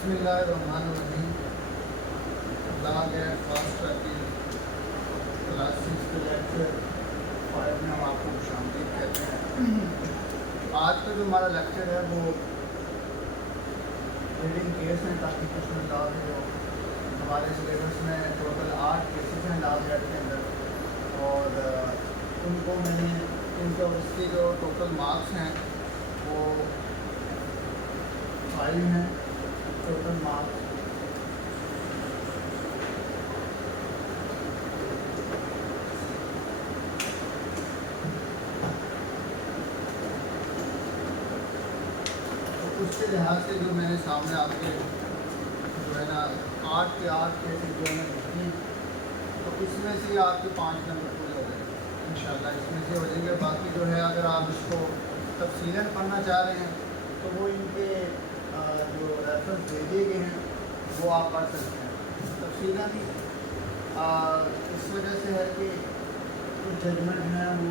बिस्मिल्लाहिर्रहमानिर्रहीम। Law and fast track की class 6 के लेक्चर 5 में हम आपको खुशामदीद कहते हैं। आज का जो हमारा लेक्चर है वो रीडिंग केस हैं कॉन्स्टिट्यूशनल लॉ के जो हमारे सिलेबस में टोटल 8 केसेस हैं लॉ के अंदर, और उनको मैंने उनको उसके जो टोटल मार्क्स हैं वो 5 हैं टोटल मार्क्स। तो उसके लिहाज से जो मैंने सामने आपके जो है ना 8 के 8 केसेस जो है लिखी, तो इसमें से आपके 5 नंबर पूरे हो गए इंशाल्लाह, इसमें से हो जाएंगे। बाकी जो है अगर आप इसको तफसीलन पढ़ना चाह रहे हैं तो वो इनके जो रेफरेंस दे दिए गए हैं वो आप पढ़ सकते हैं तफसीलन। इस वजह से है कि कुछ जजमेंट हैं वो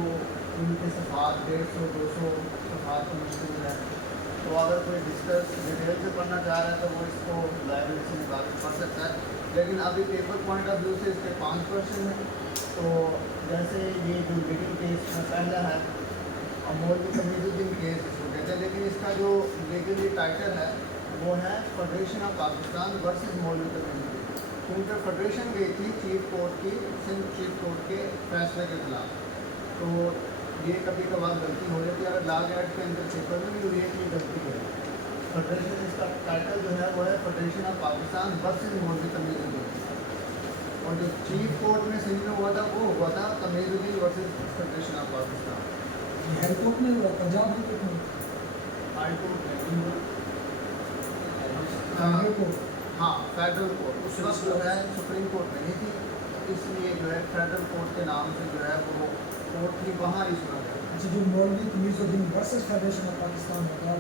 उनके सफ़ात 150-200 सफ़ात को मुश्किल है, तो अगर कोई डिस्कस डिटेल से पढ़ना चाह रहा है तो वो इसको लाइब्रेरी से निकाल के पढ़ सकता है। लेकिन अभी पेपर पॉइंट ऑफ व्यू से इसके 5 क्वेश्चन हैं। तो जैसे ये जो लीडिंग केस में पहला है मौलवी तमीज़ुद्दीन केस इसको कहते हैं, लेकिन इसका जो लीगली टाइटल है वो है फेडरेशन ऑफ पाकिस्तान वर्सेस मौलवी तमीज़ुद्दीन, क्योंकि फेडरेशन गई थी चीफ कोर्ट की, सिंध चीफ कोर्ट के फैसले के खिलाफ। तो ये कभी कभार गलती हो जाती है, अगर लॉ एक्ट के अंदर पेपर में भी हुई है कि ये गलती है। फेडरेशन इसका टाइटल जो है वो है फेडरेशन ऑफ पाकिस्तान वर्सेस मौलवी तमीज़ुद्दीन, और जो चीफ कोर्ट में सिंध में हुआ था वो हुआ था Tamizuddin versus federation of Pakistan. High court में हुआ, पंजाब हाई कोर्ट में, हाई कोर्ट में हाई कोर्ट, हाँ फेडरल कोर्ट उस वक्त जो है सुप्रीम कोर्ट नहीं थी, इसलिए जो है फेडरल कोर्ट के नाम से जो है वो कोर्ट थी, वहाँ इस वक्त। अच्छा, जो Maulvi Tamizuddin versus federation of Pakistan होगा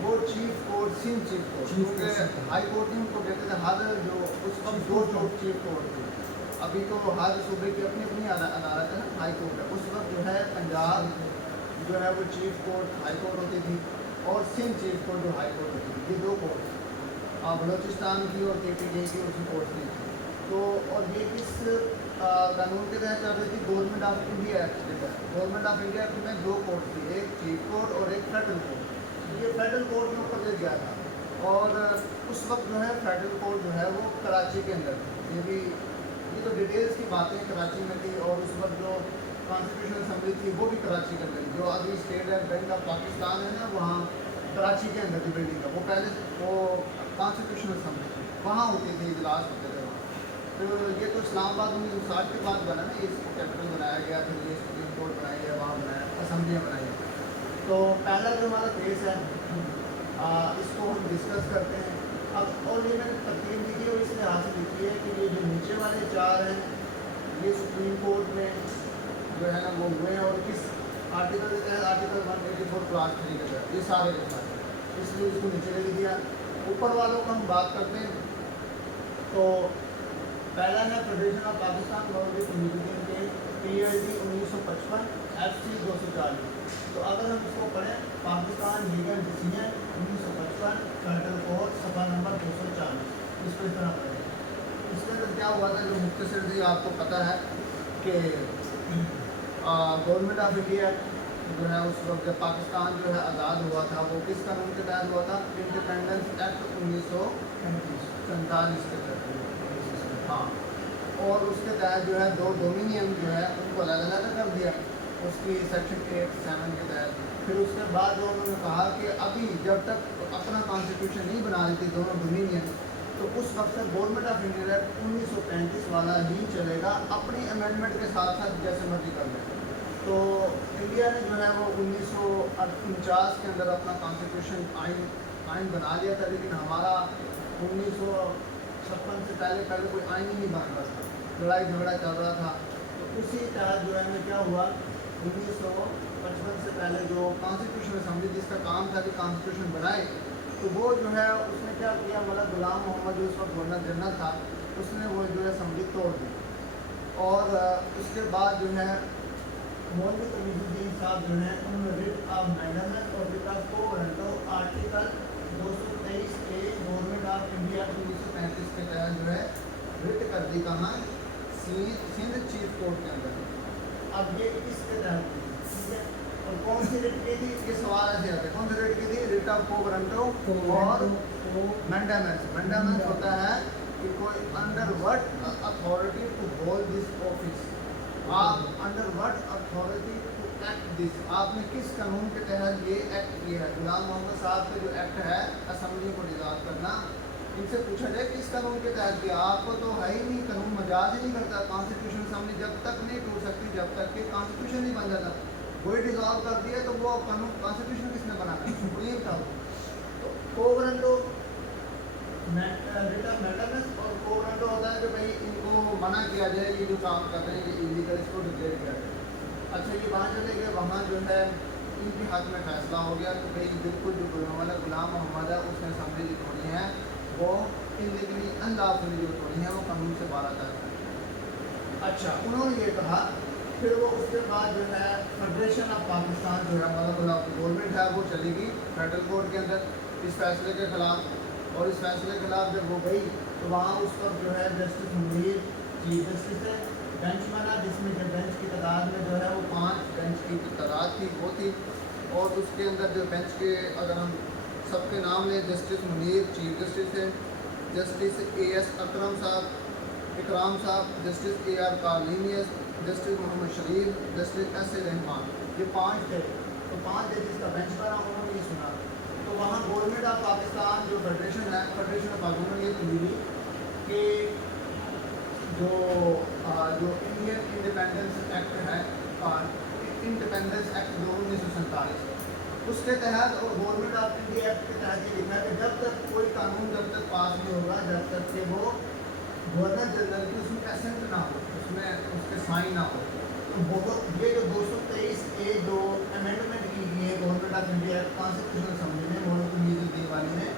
वो chief court Sindh chief court, क्योंकि हाई कोर्ट ही उनको कहते थे। हर जो उस वक्त दो चीफ कोर्ट थी, अभी तो हर सूबे की अपनी अपनी अदालत है ना, हाई कोर्ट है। उस वक्त जो है पंजाब जो है वो चीफ कोर्ट हाई कोर्ट होती थी, और सिंध चीफ कोर्ट जो हाई कोर्ट होती थी, ये दो कोर्ट बलोचिस्तान की और KPJ की उसी कोर्ट की थी। तो और ये किस कानून के तहत चल रही थी? गवर्नमेंट ऑफ इंडिया एक्ट के तहत। गवर्नमेंट ऑफ इंडिया एक्ट में 2 कोर्ट थी, एक चीफ कोर्ट और एक फेडरल कोर्ट। ये फेडरल कोर्ट के ऊपर ले गया था, और उस वक्त जो है फेडरल कोर्ट जो है वो कराची के अंदर थी। ये तो डिटेल्स की बातें कराची में थी, और उस वक्त जो कॉन्स्टिट्यूशनल असम्बली थी वो भी कराची के अंदर, जो अभी स्टेट बैंक ऑफ पाकिस्तान है ना, वहाँ कराची के अंदर की बिल्डिंग है, वो पहले वो कॉन्स्टिट्यूशनल असम्बली थी, वहाँ होती थी, इजलास होते थे वहाँ। तो ये तो इस्लामाबाद 1960 के बाद बना ना, इसको कैपिटल बनाया गया, फिर ये सुप्रीम कोर्ट बनाया गया, वहाँ बनाया, असम्बलियाँ बनाई। तो पहला जो हमारा केस है इसको हम डिस्कस करते हैं अब। और ये मैंने तरतीब लिखी है और इसलिए हासिल लिखी है कि ये जो नीचे वाले 4 हैं ये सुप्रीम कोर्ट में जो है ना वो हुए हैं, और किस आर्टिकल के तहत? आर्टिकल 184 क्लास 3 के तहत, ये सारे के सारे, इसलिए इसको नीचे लिख दिया। ऊपर वालों को हम बात करते हैं। तो पहला है फेडरेशन ऑफ पाकिस्तान मौलवी तमीज़ुद्दीन के PLD 1955 FC 240। तो अगर हम इसको पढ़ें, Pakistan legal decision 1955 federal court सफा नंबर 240, इसको इस तरह पढ़ें। इसके अंदर क्या हुआ था, जो मुख्तसर थी आपको पता है कि गवर्नमेंट ऑफ इंडिया जो है उस वक्त जब पाकिस्तान जो है आज़ाद हुआ था वो किस कानून के तहत हुआ था? इंडिपेंडेंस एक्ट 1947 के तहत। हाँ, और उसके तहत जो है 2 डोमिनियन जो है उनको अलग अलग कर दिया, उसकी सेक्शन 87 के तहत। फिर उसके बाद उन्होंने कहा कि अभी जब तक अपना कॉन्स्टिट्यूशन नहीं बना लेती दोनों डोमिनियन, तो उस वक्त तक गवर्नमेंट ऑफ इंडिया 1935 वाला ही चलेगा, अपनी अमेंडमेंट के साथ साथ जैसे मर्जी कर लें। तो इंडिया ने जो है वो 1949 के अंदर अपना कॉन्स्टिट्यूशन आइन बना लिया था, लेकिन हमारा 1956 से पहले कोई आइन ही नहीं बन रहा था, लड़ाई झगड़ा चल रहा था। तो उसी तहत जो है ना क्या हुआ, 1955 से पहले जो कॉन्स्टिट्यूशन असम्बली जिसका काम था कि कॉन्स्टिट्यूशन बनाए, तो वो जो है उसने क्या किया, मतलब गुलाम मोहम्मद जो उस वक्त गवर्नर जनरल था, उसने वो जो है असम्बली तोड़ दी। और उसके बाद जो है मौलवी तमीज़ुद्दीन साहब जो है उन्होंने रिट ऑफ मैनर्स और writ of covenant article 223A government of India कर दी कहाँ, सिंध चीफ कोर्ट के अंदर। अब ये किसके तहत हुई, ठीक है। और कौन सी रिट की थी, ये सवाल ऐसे आता है, कौन सी रिट की थी, रिट ऑफ को वारंटो और मैंडेमेंस। मैंडेमेंस होता है कि कोई under what authority to hold this office, आप under what authority to act this, आपने किस कानून के तहत ये एक्ट किया है। गुलाम मोहम्मद साहब का जो एक्ट है असेंबली को डिसॉल्व करना, इनसे पूछा जाए किस कानून के तहत किया, आपको तो है ही नहीं, कानून मजाज ही नहीं करता। कॉन्स्टिट्यूशन असेंबली जब तक नहीं टूट सकती, जब तक कि कॉन्स्टिट्यूशन नहीं बन जाता। कोई डिसॉल्व कर दिया तो वो कानून कॉन्स्टिट्यूशन किसने बनाना है, सुप्रीम का। तो कोवरेंटो रिट ऑफ मैंडेमेंस और कोवरेंटो होता है कि भाई इनको मना किया जाए, ये जो काम कर रहे हैं ये इलीगल, इसको डिक्लेयर किया जाए। अच्छा, ये वहाँ चले गए, वहाँ जो है इनके हाथ में फैसला हो गया कि भाई बिल्कुल जो गुलाम मोहम्मद है उसने असेंबली जो तोड़ी है वो इलीगली अनलॉफुली जो तोड़ी है वो कानून से बाहर आता है। अच्छा, उन्होंने ये कहा, फिर वो उसके बाद जो है फेडरेशन ऑफ पाकिस्तान जो है मतलब गवर्नमेंट है वो चली गई फेडरल कोर्ट के अंदर इस फैसले के खिलाफ। और इस फैसले के खिलाफ जब वो गई तो वहाँ उस वक्त जो है जस्टिस मुनीर चीफ जस्टिस है, बेंच बना जिसमें जो बेंच की तादाद में जो है वो 5 बेंच की तादाद थी वो थी। और उसके अंदर जो बेंच के अगर हम सबके नाम लें, जस्टिस मुनीर चीफ जस्टिस है, जस्टिस AS अकरम साहब, इकराम साहब, जस्टिस AR कार्लिनियस, जस्टिस मोहम्मद शरीफ, जस्टिस SA रहमान, ये 5 थे। तो 5 जजेस का बेंच बना, उन्होंने ये सुना। तो वहाँ गवर्नमेंट ऑफ पाकिस्तान जो फेडरेशन है, फेडरेशन ऑफ पाकिस्तान ये तब्दीली कि जो इंडियन इंडिपेंडेंस एक्ट है, इंडिपेंडेंस एक्ट जो 1947 उसके तहत और गवर्नमेंट ऑफ इंडिया एक्ट के तहत ये लिखा है कि जब तक कोई कानून जब तक पास नहीं होगा, जब तक कि वो गवर्नर जनरल की उसमें एसेंट ना हो, उसमें उसके साइन ना हो। तो बहुत ये जो 223A जो अमेंडमेंट की गई है government of India constitutional assembly में मोहम्मद तमीज़ुद्दीन वाली ने,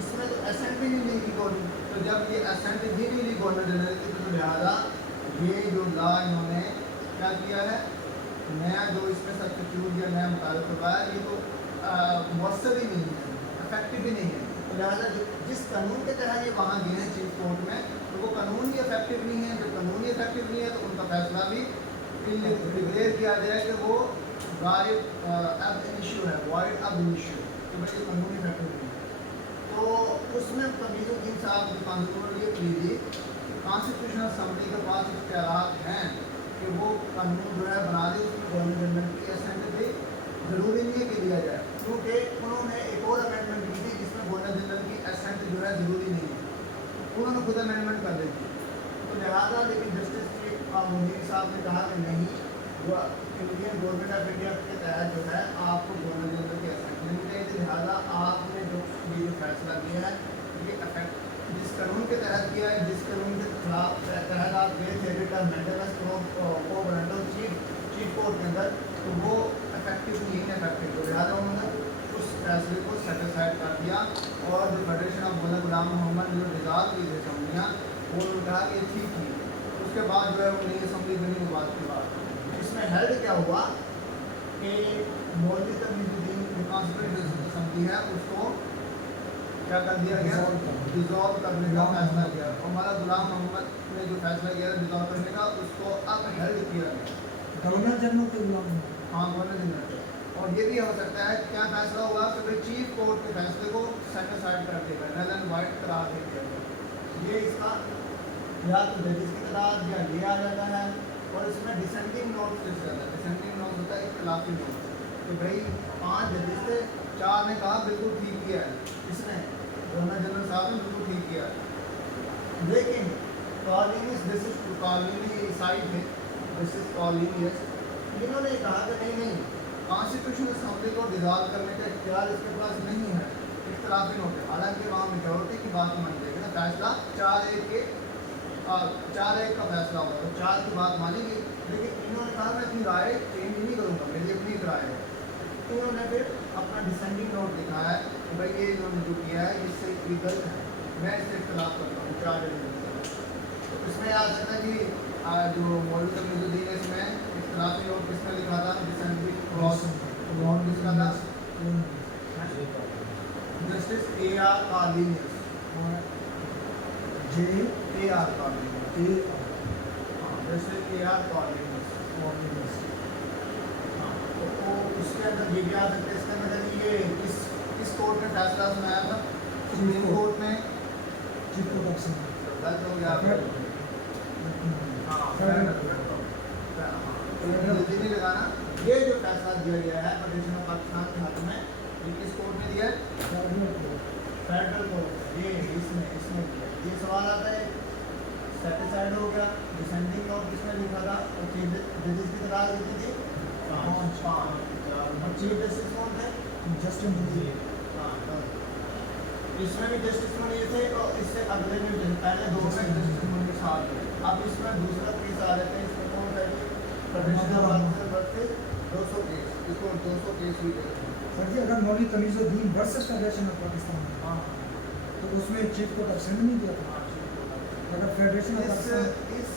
इसमें तो एसेंट भी नहीं ली गवर्नमेंट। तो जब ये एसेंट भी नहीं ली गवर्नर जनरल की, तो लिहाजा ये जो लॉ इन्होंने क्या किया है, नया जो इसमें सब्स्टिट्यूट या नया मुताबिक करवाया, ये तो मौसर ही नहीं है, इफेक्टिव ही नहीं है। तो लिहाजा जिस कानून के तहत ये वहाँ गए हैं चीफ कोर्ट में, तो वो कानून ही इफेक्टिव नहीं है। जब कानून ही इफेक्टिव नहीं है तो उनका फैसला भी डिक्लेयर किया जाए कि वो गायब अब इशू है, वॉइड अब इशू, तो भाई कानून इफेक्टिव नहीं है। तो उसमें तमीज़ुद्दीन साहब की कानून ये प्ली दी, कॉन्स्टिट्यूशनल असेंबली के पास इख्तियारात हैं कि वो कानून जो है बना दे, उसमें गवर्नर जनरल की असेंट भी ज़रूरी नहीं है कि दिया जाए, क्योंकि उन्होंने एक और अमेंडमेंट की थी जिसमें गवर्नर जनरल की असेंट जो है ज़रूरी नहीं है, उन्होंने खुद अमेंडमेंट कर दी थी। तो लिहाजा लेकिन जस्टिस मुनीर साहब ने कहा कि नहीं, वो इंडियन गवर्नमेंट ऑफ इंडिया के तहत जो है आपको गवर्नर जनरल की असेंट मिलनी चाहिए। लिहाजा आपने जो ये जो फैसला किया है ये अफेक्ट जिस कानून के तहत किया है, जिस कानून के खिलाफ तहत आप गए थे रिट ऑफ मैंडेमेंस को चीफ कोर्ट के अंदर, तो वो इफेक्टिव नहीं है इफेक्टिव। तो लिहाजा उन्होंने उस फैसले को सेटिस्फाइड कर दिया। और जो फेडरेशन ऑफ गुलाम मोहम्मद जो डिज़ॉल्व की थी असम्बलियाँ, वो उन्होंने कहा कि ठीक थी। उसके बाद जो है वो नई असम्बली बनी के बाद की बात, इसमें हेल्ड क्या हुआ कि मौलवी तमीज़ुद्दीन जो कॉन्स्टिट्यूंट असम्बली है उसको क्या कर दिया गया, डिज़ोल्व करने का फैसला किया। और हमारा गुलाम मोहम्मद ने जो फैसला किया डिज़ोल्व करने का, उसको अब हेल्ड किया गया गवर्नर जनरल के गुलाम, हाँ गवर्नर जनरल। और ये भी हो सकता है क्या फैसला होगा कि भाई चीफ कोर्ट के फैसले को सेटिस्फाइड कर देगा, नल एंड वाइट करार दे दिया गया। ये इसका या तो जजेस की तादाद या ये आ जाता है। और इसमें डिसेंडिंग नोट से ज़्यादा, डिसेंडिंग नोट होता है इख्तिलाफी नोट, कि भाई 5 जजेस थे, 4 ने कहा बिल्कुल ठीक किया है, इसने गवर्नर जनरल साहब ने बिल्कुल ठीक किया है। लेकिन कॉलिनियस दिस इज कॉलिनी साइड थे, दिस इज कॉलिनियस, इन्होंने कहा कि नहीं कॉन्स्टिट्यूशनल असेंबली को डिसॉल्व करने का इख्तियार इसके पास नहीं है, इख्तिलाफी नोट है। हालांकि वहाँ मेजॉरिटी की बात मानी जाएगी ना, फैसला 4-1 का फैसला होगा, तो 4 की बात मानेगी। लेकिन इन्होंने कहा मैं अपनी राय चेंज नहीं करूँगा, मेरी अपनी एक राय है। इन्होंने फिर अपना डिसेंडिंग नोट लिखा है कि भाई ये इन्होंने जो किया है इससे गलत है, मैं इससे इख्तिलाफ करता हूँ 4 तो इसमें आ सकता है कि जो मौलवी तमीज़ुद्दीन है इसमें इख्तिलाफी नोट किसने लिखा था, डिसेंडिंग नोट किसका था, justice AR कार्लिनियस। JAR AR coordinates, हाँ जैसे AR कॉर्डिनेट्स, coordinates. हाँ तो उसके अंदर ये भी आ सकते हैं। इसके अंदर ये किस कोर्ट में फैसला सुनाया था? सुप्रीम कोर्ट में। Chief Court of Assembly. गलत हो गया Federal. हाँ Federal. जल्दी नहीं लगाना। ये जो फैसला दिया गया है फेडरेशन ऑफ पाकिस्तान के हक में, ये किस कोर्ट ने दिया है? Federal Court. Federal court. ये इसमें दिया। ये सवाल आता है सेटिसाइड हो गया, डिसेंडिंग और किसमें लिखा था? और चीफ जस्टिस की तादाद कितनी थी? पाँच। और चीफ जस्टिस कौन थे? Justin Buzzi. हाँ, इसमें भी जस्टिस मनी थे और इससे अगले में भी पहले दो में जस्टिस मनी साथ थे। अब इसमें दूसरा केस आ जाता है। इसमें कौन है? Federation of Pakistan versus 200 case. इसको 200 केस भी कहते हैं। सर जी अगर मौलवी Tamizuddin versus federation of Pakistan है, हाँ तो उसमें चीफ कोर्ट ऑफ असेंबली नहीं दिया था। हाँ, अगर फेडरेशन ऑफ पाकिस्तान इस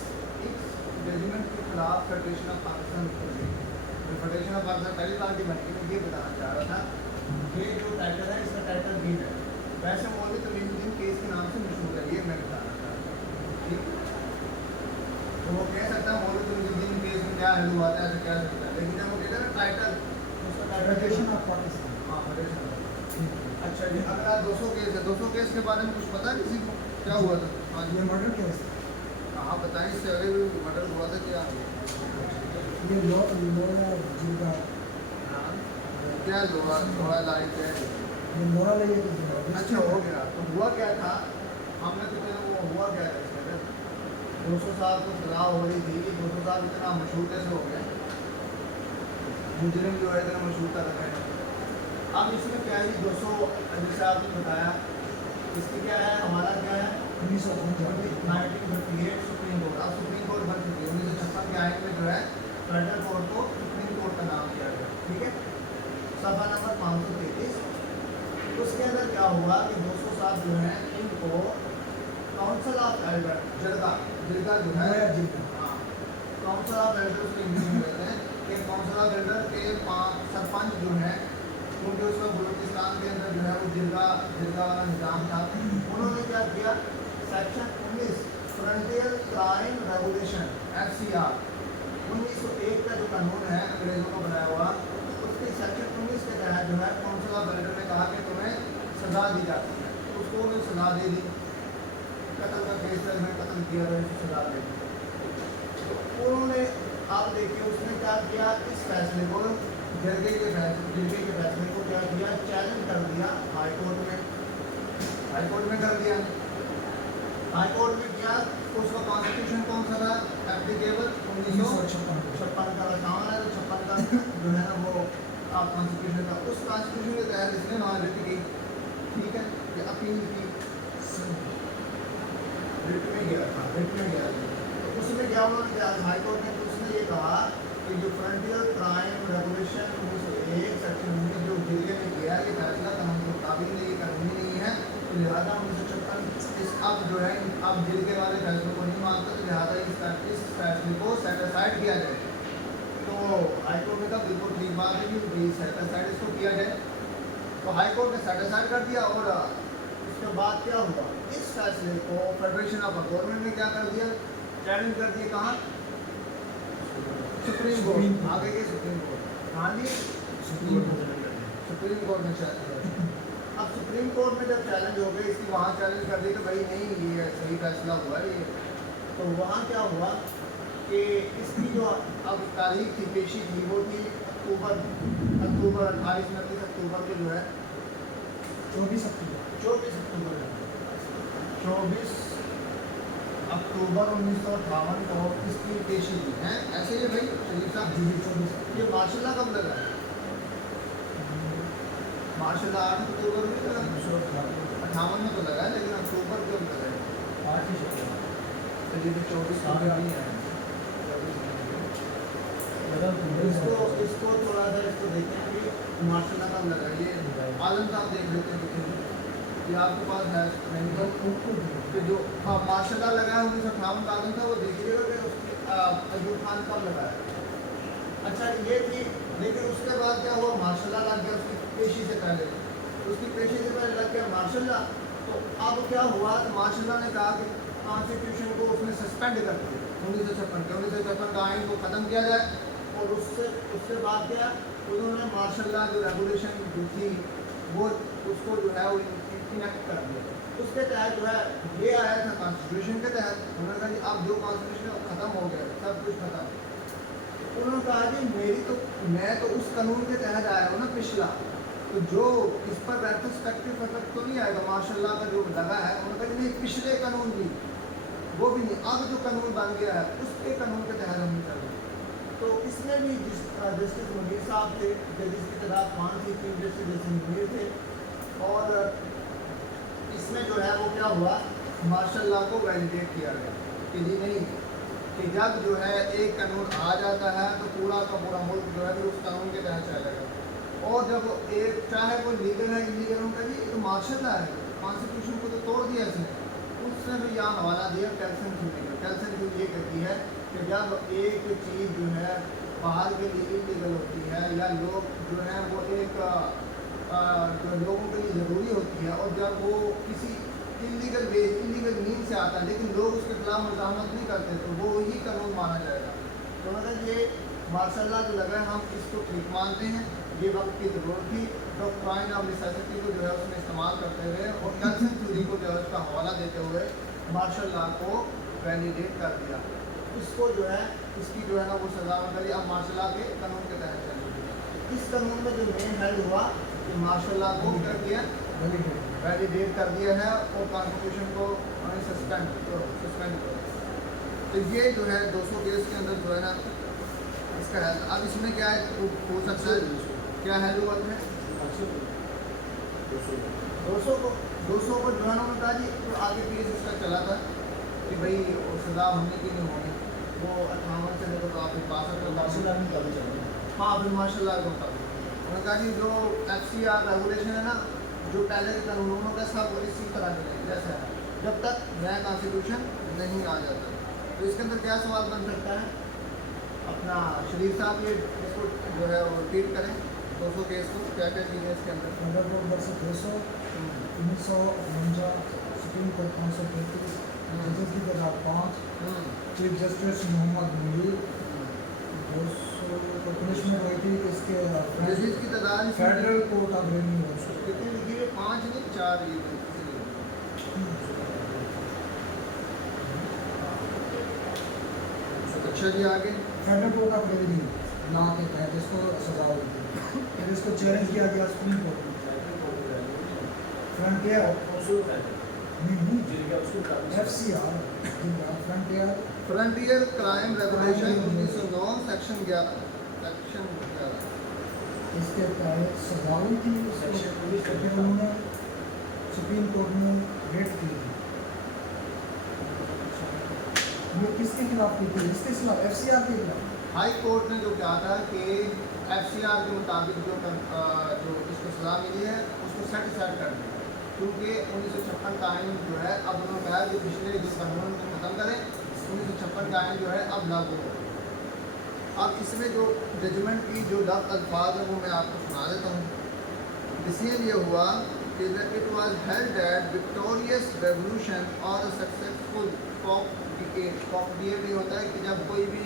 जजमेंट के खिलाफ फेडरेशन ऑफ पाकिस्तान को फेडरेशन ऑफ पाकिस्तान पहली बार की बनी, मैं ये बताना चाह रहा था। ये जो टाइटल है इसका टाइटल भी है। वैसे मौलवी तमीज़ुद्दीन केस के नाम से मशहूर है, ये मैं बताना चाह रहा था। ठीक है, तो वो कह सकता है मौलवी तमीज़ुद्दीन केस में क्या हल हुआ था, ऐसा कह सकता है। लेकिन जब वो कहता है ना टाइटल, उसका फेडरेशन टाइटल ऑफ पाकिस्तान। हाँ फेडरेशन। अच्छा जी, अगला 200 केस है। 200 केस के बारे में कुछ पता है किसी को? क्या हुआ था? हाँ जी, ये मर्डर केस, हाँ बताएं। इससे आगे भी मर्डर हुआ था क्या? ये लोरा जिरगा, क्या लोहा लाइट है? ये लोरा ले अच्छा हो गया। तो हुआ क्या था? हमने तो चलो वो हुआ क्या था इसमें? 200 साल को सजा हो रही थी। 200 साल इतना मशहूर कैसे हो गया? मुजरिम जो है इतना मशहूर कर रखा है। अब इसमें क्या है? 200 जैसे आपने बताया, इसकी क्या है? हमारा क्या है? 1958 सुप्रीम कोर्ट। अब सुप्रीम कोर्ट बन चुकी है। 1956 के आइन में जो है फेडरल कोर्ट को सुप्रीम कोर्ट का नाम दिया गया। ठीक है, सभा नंबर 533। उसके अंदर क्या हुआ कि 200 साल जो है इनको काउंसिल ऑफ एल्डर जिरगा जो है, हाँ काउंसिल ऑफ एल्डर उसको इंग्लिश में कहते हैं कि काउंसिल ऑफ एल्डर के सरपंच जो है, क्योंकि उसमें बलूचिस्तान के अंदर जो है वो जिरगा वाला निज़ाम था। उन्होंने क्या किया? Section 19 frontier crime regulation FCR 1901 का जो कानून है अंग्रेजों का बनाया हुआ, उसके सेक्शन 19 के तहत जो है काउंसिल ऑफ एल्डर ने कहा कि तुम्हें सजा दी जाती है। तो उसको उन्हें सजा दे दी। कत्ल का केस है, मैं कत्ल किया तो इसको सजा दे दी। तो उन्होंने आप देखिए उसने क्या किया? इस फैसले को जिरगे के फैसले को क्या किया? चैलेंज कर दिया हाई कोर्ट में। हाई कोर्ट में कर दिया। हाई कोर्ट में क्या? उसका कॉन्स्टिट्यूशन कौन सा था एप्लीकेबल? 1956 का रखावन है। तो 56 का जो है ना वो आप कॉन्स्टिट्यूशन था। उस कॉन्स्टिट्यूशन के तहत इसने वहाँ रिट की। ठीक है, ये अपील की, रिट में गया था। रिट में गया तो उसमें क्या उन्होंने क्या हाई कोर्ट ने उसने ये कहा कि जो फ्रंटियर क्राइम रेगुलेशन 1901 सेक्शन 19 जो जिले में गया ये फैसला कानून के मुताबिक नहीं, कानूनी नहीं है। तो लिहाजा 1956 इस अब जो है अब जिले वाले फैसलों को नहीं मानता, तो लिहाजा इस फैसले को सेटिसाइड किया जाए। तो हाई कोर्ट ने कहा बिल्कुल ठीक बात है कि सेटिसाइड इसको किया जाए। तो हाई कोर्ट ने सेटिसाइड कर दिया। और उसके बाद क्या हुआ? इस फैसले को फेडरेशन ऑफ गवर्नमेंट ने क्या कर दिया? चैलेंज कर दिया। कहाँ? Supreme court. आगे के सुप्रीम कोर्ट। हाँ जी, सुप्रीम कोर्ट में चैलेंज। अब सुप्रीम कोर्ट में जब चैलेंज हो गई, इसकी वहाँ चैलेंज कर दी तो भाई नहीं ये सही फैसला हुआ ये। तो वहाँ क्या हुआ कि इसकी जो अब तारीख थी, पेशी थी, वो थी अक्टूबर 28 29 अक्टूबर को जो है 24 अक्टूबर 24 अक्टूबर 1958 को इसकी पेशी थी है। ऐसे ही भाई शरीफ साहब जी 24 ये मार्शल कब लगा? मार्शल 8 अक्टूबर में लगा, 58 में तो लगा, लेकिन अक्टूबर कब लगा? 8 सितंबर। तो ये 24 को नहीं है। इसको थोड़ा सा इसको देखें कि मार्शल कब लगा। ये आलम साहब देख लेते हैं, ये आपके पास है नहीं कि जो हाँ मार्शल लगा है 1958 का आलम था, वो देखिएगा कि उसकी अयूब खान कब लगाया। अच्छा ये थी, लेकिन उसके बाद क्या हुआ? मार्शल लग गया उसकी पेशी से पहले। उसकी पेशी से पहले लग गया मार्शल। तो अब क्या हुआ? तो मार्शल ने कहा कि कॉन्स्टिट्यूशन को उसने सस्पेंड कर दिया 1956 का आइन को ख़त्म किया जाए, और उससे बाद क्या उन्होंने मार्शल लॉ जो रेगुलेशन जो थी वो उसको जो है वो इनेक्ट कर दिया। उसके तहत जो है ये आया था कॉन्स्टिट्यूशन के तहत, उन्होंने कहा जी अब जो कॉन्स्टिट्यूशन ख़त्म हो गया सब कुछ ख़त्म। उन्होंने कहा जी मैं तो उस कानून के तहत आया हूँ ना पिछला, तो जो इस पर रेट्रोस्पेक्टिव इफेक्ट तो नहीं आएगा मार्शल लॉ का जो लगा है। उन्होंने कहा नहीं पिछले कानून भी वो भी नहीं, अब जो कानून बन गया है उसके कानून के तहत हम नहीं कर रहे। तो इसमें भी जस्टिस मुनीर साहब थे, जस्टिस की तादाद 5 थी, चीफ जस्टिस जस्टिस मुनीर थे, और इसमें जो है वो क्या हुआ मार्शल लॉ को वैलिडेट किया गया कि जी नहीं, कि जब जो है एक कानून आ जाता है तो पूरा का पूरा मुल्क जो है फिर उस कानून के तहत चलेगा। और जब एक चाहे कोई लीगल है इलीगल उनका जी तो मार्शल लॉ है, कॉन्स्टिट्यूशन को तो तोड़ दिया इसने। उसने भी यहाँ हवाला दिया कैल्सन थ्योरी का। कैल्सन थ्योरी ये कहती है कि जब एक चीज़ जो है बाहर के लिए इलीगल होती है या लोग जो है वो एक जो लोगों के लिए ज़रूरी होती है, और जब वो किसी इलीगल मीन से आता है लेकिन लोग उसके खिलाफ मज़ाहमत नहीं करते तो वो ही कानून माना जाएगा। तो मतलब ये मार्शल लॉ जो लगा है हम इसको ठीक मानते हैं, ये वक्त की ज़रूरत थी। डॉक्ट्राइन ऑफ नेसेसिटी को जो है उसमें इस्तेमाल करते हुए और कैल्सन थ्योरी को जो है उसका हवाला देते हुए मार्शल लॉ को वैलिडेट कर दिया। इसको जो है इसकी जो है ना वो सज़ा करी अब मार्शल लॉ के कानून के तहत चली। इस कानून में जो मेन हेड हुआ कि मार्शल लॉ को कर दिया वैलिडेट कर दिया है और कॉन्स्टिट्यूशन को सस्पेंड करो। तो ये जो है 200 केस के अंदर जो है ना इसका है। अब इसमें क्या है हो सकता है क्या है जो है 200 को जो है ना उन्होंने कहा जी तो आगे केस इसका चला था कि भाई सजा होने की नहीं होनी, वो 58 से लेकर तो आपके 62 हाँ फिर मार्शल लॉ का उन्होंने कहा जी जो FCR रेगुलेशन है ना जो पहले के कानूनों का सब इसी तरह के जैसे है जब तक नया कॉन्स्टिट्यूशन नहीं आ जाता। तो इसके अंदर क्या सवाल बन सकता है, अपना शरीफ साहब ये इसको जो है वो रिपीट करें 200 केस को क्या क्या चीज़ें इसके अंदर। Federal court versus 200 1949, supreme court 533, जजेस की तादाद 5, चीफ जस्टिस मोहम्मद मुनीर 200 को पनिशमेंट हुई थी इसके जजेस की तादाद फेडरल कोर्ट ऑफ रेवेन्यू कितनी लिखी है 5 नहीं 4 ये अच्छा जी आगे federal court of revenue law के तहत इसको सजा हुई थी। फिर इसको चैलेंज किया गया सुप्रीम कोर्ट में। Frontier FCR frontier crime regulation 1909 section 11 इसके तहत सजा हुई थी। फिर उन्होंने सुप्रीम कोर्ट में रेट की थी। ये किसके खिलाफ की थी? इसके खिलाफ FCR के खिलाफ। हाई कोर्ट ने जो कहा था कि FCR के मुताबिक जो इसको सजा मिली है उसको सेटिस्फाइड कर दिया, क्योंकि 1956 का आइन जो है अब उन्होंने कहा कि पिछले जो कानून को ख़त्म करें 1956 का आइन जो है अब लागू हो। अब इसमें जो जजमेंट की जो लफ्ज़ अल्फाज है वो मैं आपको सुना देता हूँ। डिसीजन ये हुआ कि it was held that victorious revolution और सक्सेसफुल कॉपडिएट ये होता है कि जब कोई भी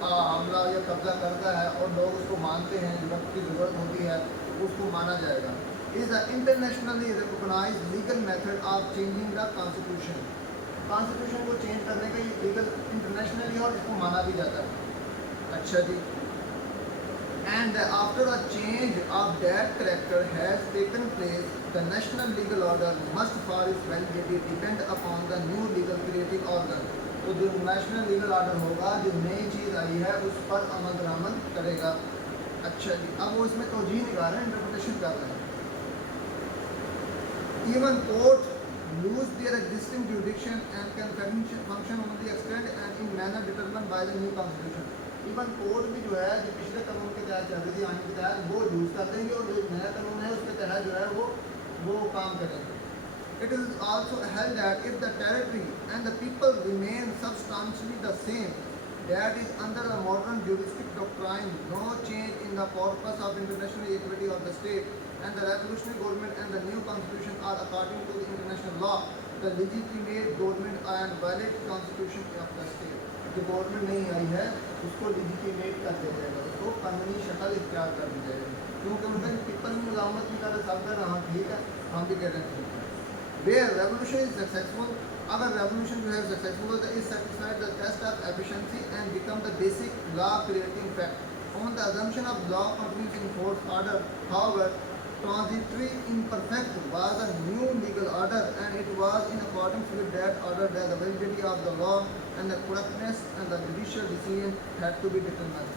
हमला या कब्जा करता है और लोग उसको मानते हैं, जो वक्त की ज़रूरत होती है उसको माना जाएगा। Is a internationally recognized legal method of changing the constitution. Constitution को चेंज करने का ये लीगल इंटरनेशनली और इसको माना भी जाता है। अच्छा जी, and after a change of that character has taken place, the national legal order must for its validity depend upon the new legal creating organ। तो जो नेशनल लीगल ऑर्डर होगा, जो नई चीज़ आई है उस पर अमल दरामद करेगा। अच्छा जी, अब वो इसमें तौजीह निकाल रहे हैं, इंटरप्रिटेशन कर रहे हैं। Even court lose their existing jurisdiction and can function on the extent and in manner determined by the new constitution। Even court भी जो है जो पिछले कानून के तहत चल रही थी आइन के तहत वो यूज़ कर देंगे और जो नया कानून है उसके तहत जो है वो काम करेंगे। It is also held that if the territory and the people remain substantially the same, that is under the modern juristic doctrine, no change in the purpose of international equity of the state and the revolutionary government and the new constitution are according to the international law। The legitimate government and valid constitution of the state, जो government नहीं आई है उसको legitimate कर दिया जाएगा, उसको कानूनी शक्ल इख्तियार कर दी जाएगी। क्योंकि उनका पीपल में मुजामत भी कर सब कर रहा ठीक है, हम भी कह रहे हैं ठीक है। वेयर रेवोल्यूशन इज सक्सेसफुल, अगर रेवोल्यूशन जो है successful is satisfied the test of efficiency and become the basic law creating fact on the assumption of law continues in force order. However, transitory imperfect was a new legal order and it was in accordance with that order that the validity of the law and the correctness and the judicial decision had to be determined.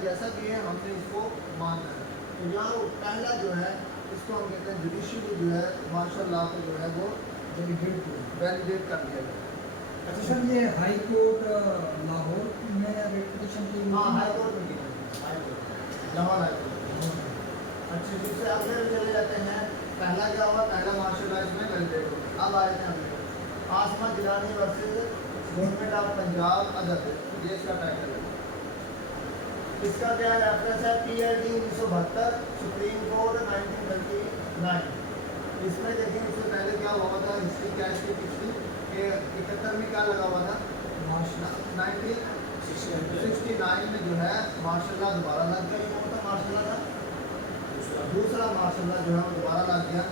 जैसा कि है हमने इसको मानना है, तो यहाँ वो पहला जो है इसको हम कहते हैं जुडिशियली जो है मार्शल लॉ को जो है वो वैलिडेट कर दिया गया। अच्छा सर, ये हाई कोर्ट लाहौर में रेपुटेशन की हाँ, हाई कोर्ट में की जवाहर हाई कोर्ट। अच्छे जिससे अगले चले जाते हैं, पहला क्या हुआ, पहला मार्शल लॉ इसमें वैलिडेट हो। अब आए थे अगले Asma Jilani versus government of Punjab other, ये इसका टाइटल है। इसका क्या रेफरेंस है, PID 1972, सुप्रीम कोर्ट 1939। इसमें देखें इससे पहले क्या हुआ था, हिस्ट्री क्या इसकी पिछली 71 में क्या लगा हुआ था, 1969 में जो है मार्शल लॉ दोबारा लग गया। ये कौन सा मार्शल लॉ था, दूसरा मार्शल लॉ जो है वो दोबारा लग गया।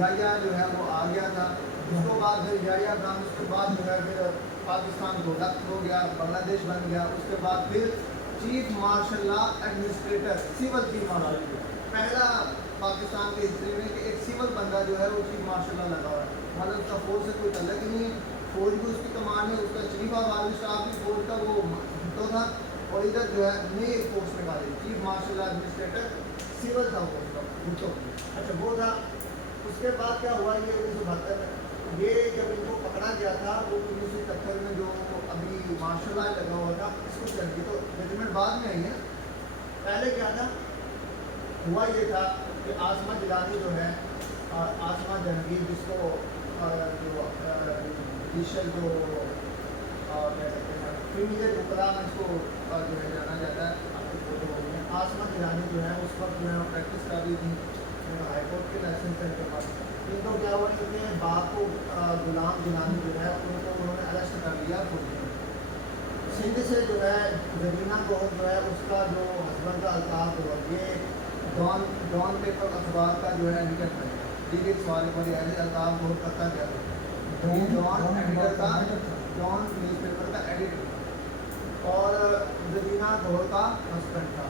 याया जो है वो आ गया था, उसके बाद फिर याया खान, उसके बाद जो है फिर पाकिस्तान गोलक हो गया, बांग्लादेश बन गया। उसके बाद फिर chief martial law administrator, civil chief martial, पहला पाकिस्तान की हिस्ट्री में कि एक सिविल बंदा जो है वो चीफ मार्शल लॉ लगा हुआ है, मतलब उसका फौज से कोई तल्लक ही नहीं है, फौज भी उसकी कमान है, उसका चीफ ऑफ आर्मी स्टाफ भी फौज का वो भुट्टो था, और इधर जो है नई एक पोस्ट निकाली chief martial law administrator, civil था वो उसका भुट्टो। अच्छा वो था। उसके बाद क्या हुआ, ये 1972 में ये जब इनको पकड़ा गया था, वो 1971 में जो अभी मार्शल लॉ लगा हुआ था इसको चल तो जजमेंट बाद में आई है। पहले क्या था, हुआ ये था कि आसमा जिलानी जो है, आसमा जहांगीर जिसको जो जुडिशल जो क्या कहते हैं क्रिमिनल मुकदमा में इसको जो है जाना जाता है, आपको फोटो हो गई। आसमा जिलानी जो है उस वक्त जो है प्रैक्टिस कर रही थी हाई कोर्ट के लाइसेंस है इनके पास। इनको क्या हुआ, इनके बाप को गुलाम जिलानी जो है उनको उन्होंने अरेस्ट कर लिया फौज में। सिंध से जो है रवीना गौर जो है उसका जो हस्बैंड का अल्ताफ हुआ, ये डॉन पेपर अखबार का जो है एडिटर है। ठीक है, सवाल पर ऐसे अल्ताफ गौर करता क्या था, डॉन एडिटर का, डॉन न्यूज़पेपर का एडिटर और रवीना गौर का हस्बैंड था।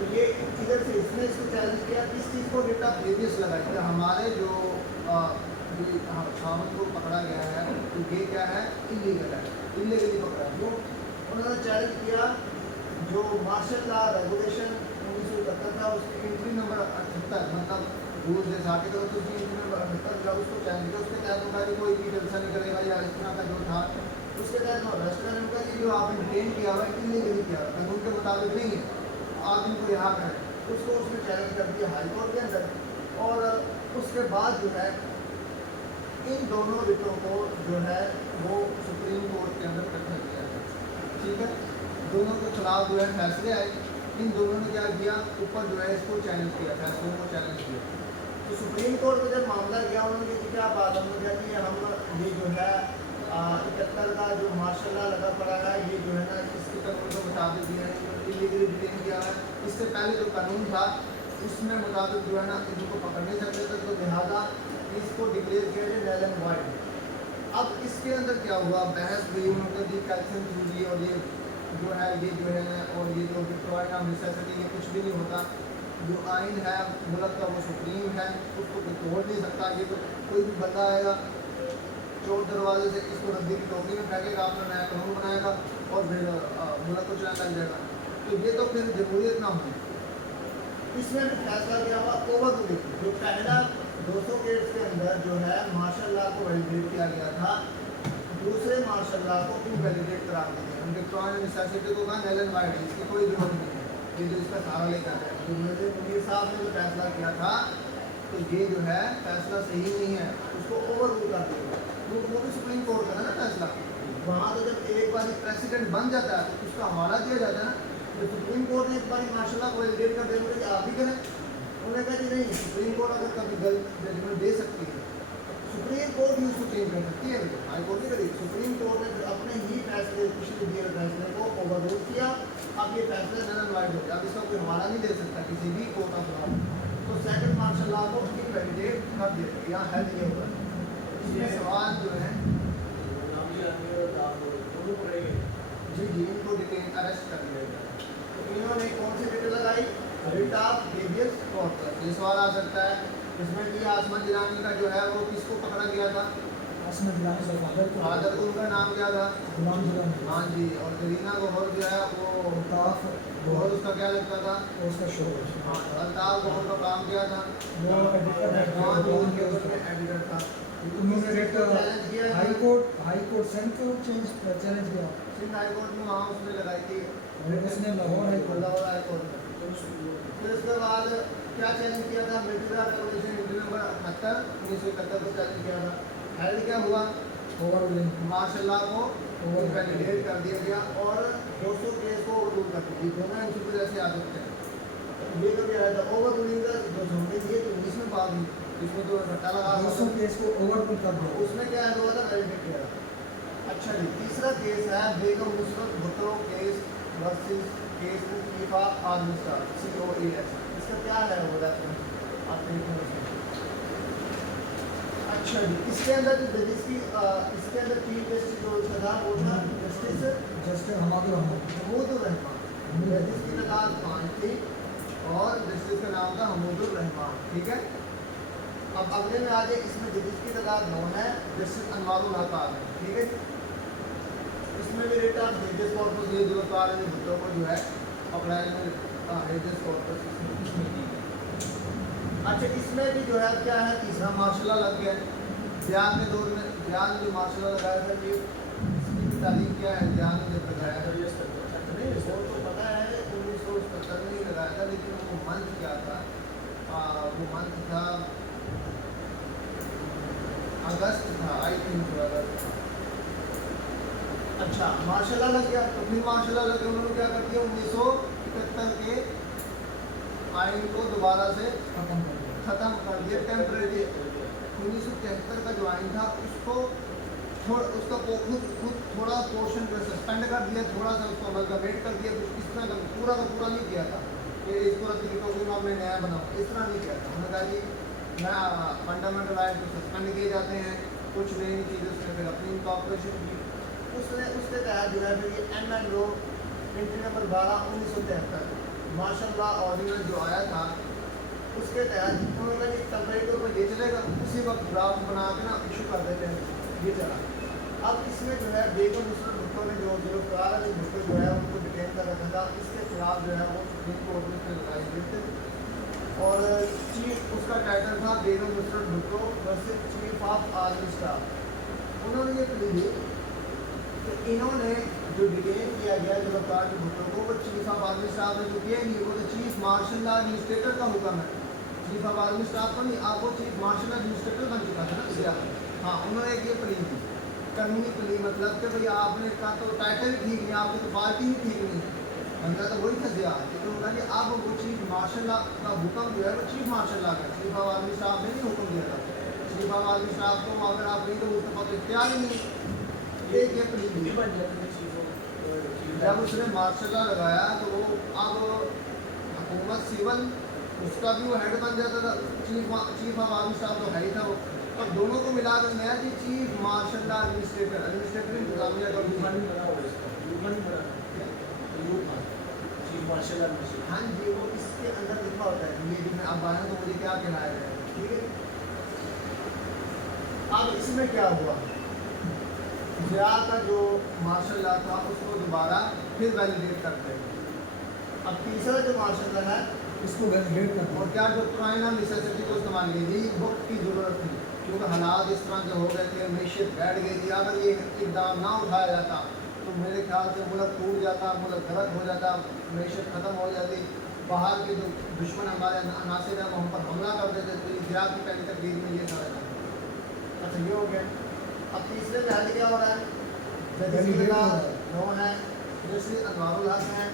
तो ये इधर से इसने इसको चैलेंज किया, किस चीज़ को डेटा प्रीवियस लगाई कि हमारे जो छावन को पकड़ा गया है तो ये क्या है, इलीगल है, इलीगली पकड़ा है। जो उन्होंने चैलेंज किया जो मार्शल लॉ रेगुलेशन 1971 था उसके एंट्री नंबर 78, मतलब रूल जैसा आगे तो उसकी एंट्री नंबर 78 का उसको चैलेंज किया। उसके तहत होगा कि कोई भी जलसा नहीं करेगा या इस तरह का जो था उसके तहत अरेस्ट करने का, ये जो आपने डिटेन किया हुआ है इलीगली किया हुआ कानून के मुताबिक नहीं है, आप इनको रिहा करें, उसको उसने चैलेंज कर दिया हाई कोर्ट के अंदर। और उसके बाद जो है इन दोनों रिटों को जो है वो सुप्रीम कोर्ट के अंदर रखा गया है। ठीक है, दोनों के खिलाफ जो है फैसले आए, इन दोनों ने क्या किया, ऊपर जो है इसको चैलेंज किया, फैसलों को चैलेंज किया। तो सुप्रीम कोर्ट में जब मामला गया उन्होंने क्या बात, हमने कहा कि हम ये जो है 71 का जो मार्शल लॉ लगा पड़ा है ये जो है ना इसके कानून के मुताबिक भी है, इलीगली डिटेन किया है। इससे पहले जो कानून था उसमें मुताबिक जो है ना इनको पकड़ नहीं सकते थे, तो लिहाजा इसको डिक्लेयर किया जाए नल एंड वाइड। अब इसके अंदर क्या हुआ, बहस हुई, उन्होंने दी कैल्शियम थ्योरी और ये जो है ना और ये जो विक्टोरिया ऑफ नेसेसिटी ये कुछ भी नहीं होता। जो आइन है मुल्क का वो सुप्रीम है, उसको कोई तोड़ नहीं सकता। ये तो कोई भी बंदा आएगा चोर दरवाजे से इसको रद्दी की टोकरी में फेंकेगा, अपना नया कानून बनाएगा और फिर मुल्क को चलाने लग जाएगा। तो ये तो फिर जमहूरियत ना हुई। इसमें भी फैसला किया हुआ ओवर रूलिंग, जो पहला 200 केस के अंदर जो है मार्शल लॉ को वैलिडेट किया गया था, दूसरे मार्शल लॉ को इनवैलिडेट करार दिया गया। विक्टोरिया नेसेसिटी को कहा नल एंड वाइड, इसकी कोई जरूरत नहीं है, ये जो इसका सहारा लेकर है। तो मुनीर साहब ने जो फैसला किया था तो ये जो है फैसला सही नहीं है, उसको ओवर रूल कर दिया। वो भी सुप्रीम कोर्ट का है ना फैसला, वहाँ तो जब एक बार प्रेसिडेंट बन जाता है तो उसका हवाला दिया जाता है ना। तो सुप्रीम कोर्ट ने एक बार मार्शल लॉ को वैलिडेट कर देंगे कि आप भी करें, उन्होंने कहा कि नहीं, सुप्रीम कोर्ट अगर कभी गलत जजमेंट दे सकती है चेंज कर सकती है, हाई कोर्ट नहीं करेगी। सुप्रीम कोर्ट ने अपने ही फैसले, पिछले दिए गए फैसले को ओवररूल किया। अब ये फैसला नल एंड वाइड हो गया, अब इसका कोई हवाला नहीं दे सकता किसी भी कोर्ट ऑफ लॉ। तो सेकंड मार्शल लॉ को इनवैलिडेट कर देते, यहाँ हेल्थ ये होगा। इसमें सवाल जो है जी जी, इनको डिटेन अरेस्ट कर लिया गया। तो इन्होंने कौन सी रिट लगाई, रिट ऑफ हेबियस कॉर्पस। ये सवाल आ सकता है इसमें कि आसमान जिलानी का जो है वो किसको पकड़ा गया था, आसमान जिलानी से फादर को, उनका नाम क्या था, गुलाम जिलानी। हाँ जी। और करीना गौहर जो है वो अल्ताफ गौहर उसका क्या लगता था, उसका शोर हाँ अल्ताफ गौहर का काम क्या था, वो एडिटर है, हाँ जो उनके घर में एडिटर था। उन्होंने रेट चैलेंज किया था। हाई कोर्ट सेंट्रल चैलेंज किया। सिंध हाई कोर्ट में वहाँ उसने लगाई थी, और उसने Lahore high court Lahore high court में। फिर उसके बाद क्या चैलेंज किया था, मिलिट्री रेवोल्यूशन नंबर 78 1971 को चैलेंज किया था। हेल्ड क्या हुआ, ओवररूलिंग मार्शल लॉ को इनवैलिडेट कर दिया गया और 200 केस को ओवररूल कर दिया। दोनों इसी वजह से आ सकते हैं। ये कभी आया था ओवररूलिंग का, जो हमने दिए तो 19 में बात हुई, इसमें तो रट्टा लगा 200 केस को ओवररूल कर दिया। उसमें क्या है, हुआ था वैलिडेट किया था। अच्छा जी, तीसरा केस है Begum Musharraf Bhutto case versus case Khalifa army staff COAS। इसका क्या है वो रेफरेंस आप देखें उसमें। अच्छा जी, इसके अंदर जो जजेस की इसके अंदर चीफ जस्टिस जो उसका था वो था जस्टिस हमादुर रहमान। हमूदुर रहमान। जजेस की तादाद 5 थी और जस्टिस का नाम था हमूदुर रहमान, ठीक है। अब अगले में आ जाए, इसमें जजेस की तादाद 9 है, जस्टिस अनवारुल हक है, ठीक है। इसमें भी रिट ऑफ हेबियस कॉर्पस ये जो कार है भुट्टो को जो है अप्रैल में हेबियस कॉर्पस इसमें दी गई। अच्छा, इसमें भी जो है क्या है, तीसरा मार्शल लॉ लग गया। बयान के दौर में बयान जो मार्शल लॉ लगाया था, ये इसकी तारीख क्या है, बयान में जब लगाया था नहीं वो तो पता है 1977 में ही लगाया था, लेकिन वो मंथ क्या था, वो मंथ था अगस्त था, आई थिंक अगस्त था। अच्छा, मार्शल लॉ लग गया। तो फिर मार्शल लॉ लग गया, उन्होंने क्या कर दिया, 1971 के आइन को दोबारा से खत्म कर दिया। टेम्परेरी 1973 का जो आइन था उसको उसका थोड़ा पोर्शन जो सस्पेंड कर दिया, थोड़ा सा उसको अमल का वेट कर दिया। कुछ इस तरह का पूरा नहीं किया था कि इसको रद्द की टोकरी में आपने नया बनाओ, इस तरह नहीं किया था। उन्होंने कहा जी नया फंडामेंटल राइट तो सस्पेंड किए जाते हैं, कुछ नई चीज़ें उसने फिर अपनी इनकॉर्पोरेशन की। उसके तहत जो है फिर ये एमएन लो entry number 12 1973 martial law ordinance जो आया था, उसके तहत उन्होंने कहा टेम्परेरी पर ये चलेगा, उसी वक्त ड्राफ्ट बना के ना इशू कर देते हैं, ये चला। अब इसमें जो है बेगम मुशर्रफ भुट्टो ने जो गिरफ्तार अली भुट्टो जो है उनको डिटेन कर रखा था, इसके खिलाफ जो है वो सुप्रीम कोर्ट में लगाए गए थे। और चीफ उसका टाइटल था Begum Musharraf Bhutto versus chief of army staff. उन्होंने ये प्ली दी तो इन्होंने जो डिटेन किया गया गिरफ्तार के भुट्टो को, वो चीफ ऑफ आर्मी स्टाफ ने जो किया नहीं, वो तो चीफ मार्शल एडमिनिस्ट्रेटर का हुक्म है, चीफ ऑफ आर्मी स्टाफ को नहीं। आप वो चीफ मार्शल एडमिनिस्ट्रेटर बन चुका था ना इसलिए। हाँ, उन्होंने एक ये प्ली दी, कानूनी प्ली, मतलब कि भाई आपने कहा तो टाइटल ठीक नहीं, आपकी तो पार्टी ही ठीक नहीं है, बंदा तो वही फंस गया। लेकिन उन्होंने कि अब वो चीफ मार्शल का हुक्म जो है वो चीफ मार्शल का, चीफ ऑफ आर्मी स्टाफ ने नहीं हुक्म दिया था। चीफ ऑफ आर्मी स्टाफ को अगर आप नहीं तो उसके पास इख्तियार ही नहीं। एक ये प्ली दी, जब उसने मार्शल लॉ लगाया तो वो अब हुकूमत सिविल उसका भी वो हेड बन जाता था, चीफ ऑफ आर्मी स्टाफ तो है ही था वो। तो दोनों को मिलाकर नया जी चीफ मार्शल लॉ एडमिनिस्ट्रेटर इंतजामिया का हाँ जी, वो इसके अंदर लिखा होता है। ये जो मैं अब आया तो मुझे क्या कहलाया जाएगा, ठीक है। अब इसमें क्या हुआ, ज़िया का जो मार्शल लॉ था उसको दोबारा फिर वैलिडेट करते हैं। अब तीसरा जो मार्शल लॉ है इसको वैलिडेट करना। और क्या जो पुराना नेसेसिटी को इस्तेमाल की वक्त की ज़रूरत थी, क्योंकि हालात इस तरह के हो गए थे, मैशियत बैठ गई थी। अगर ये इकदाम ना उठाया जाता तो मेरे ख्याल से मुल्क टूट जाता, मुल्क गलत हो जाता, मैशियत ख़त्म हो जाती, बाहर के जो दुश्मन हमारे अनासिर हैं वो हम पर हमला कर देते। तो ज़िया की पहली तकरीर में ये सारा था। अच्छा, ये हो गया। अब तीसरे में क्या हो रहा है, नो है, जस्टिस अनवारुल हक हैं,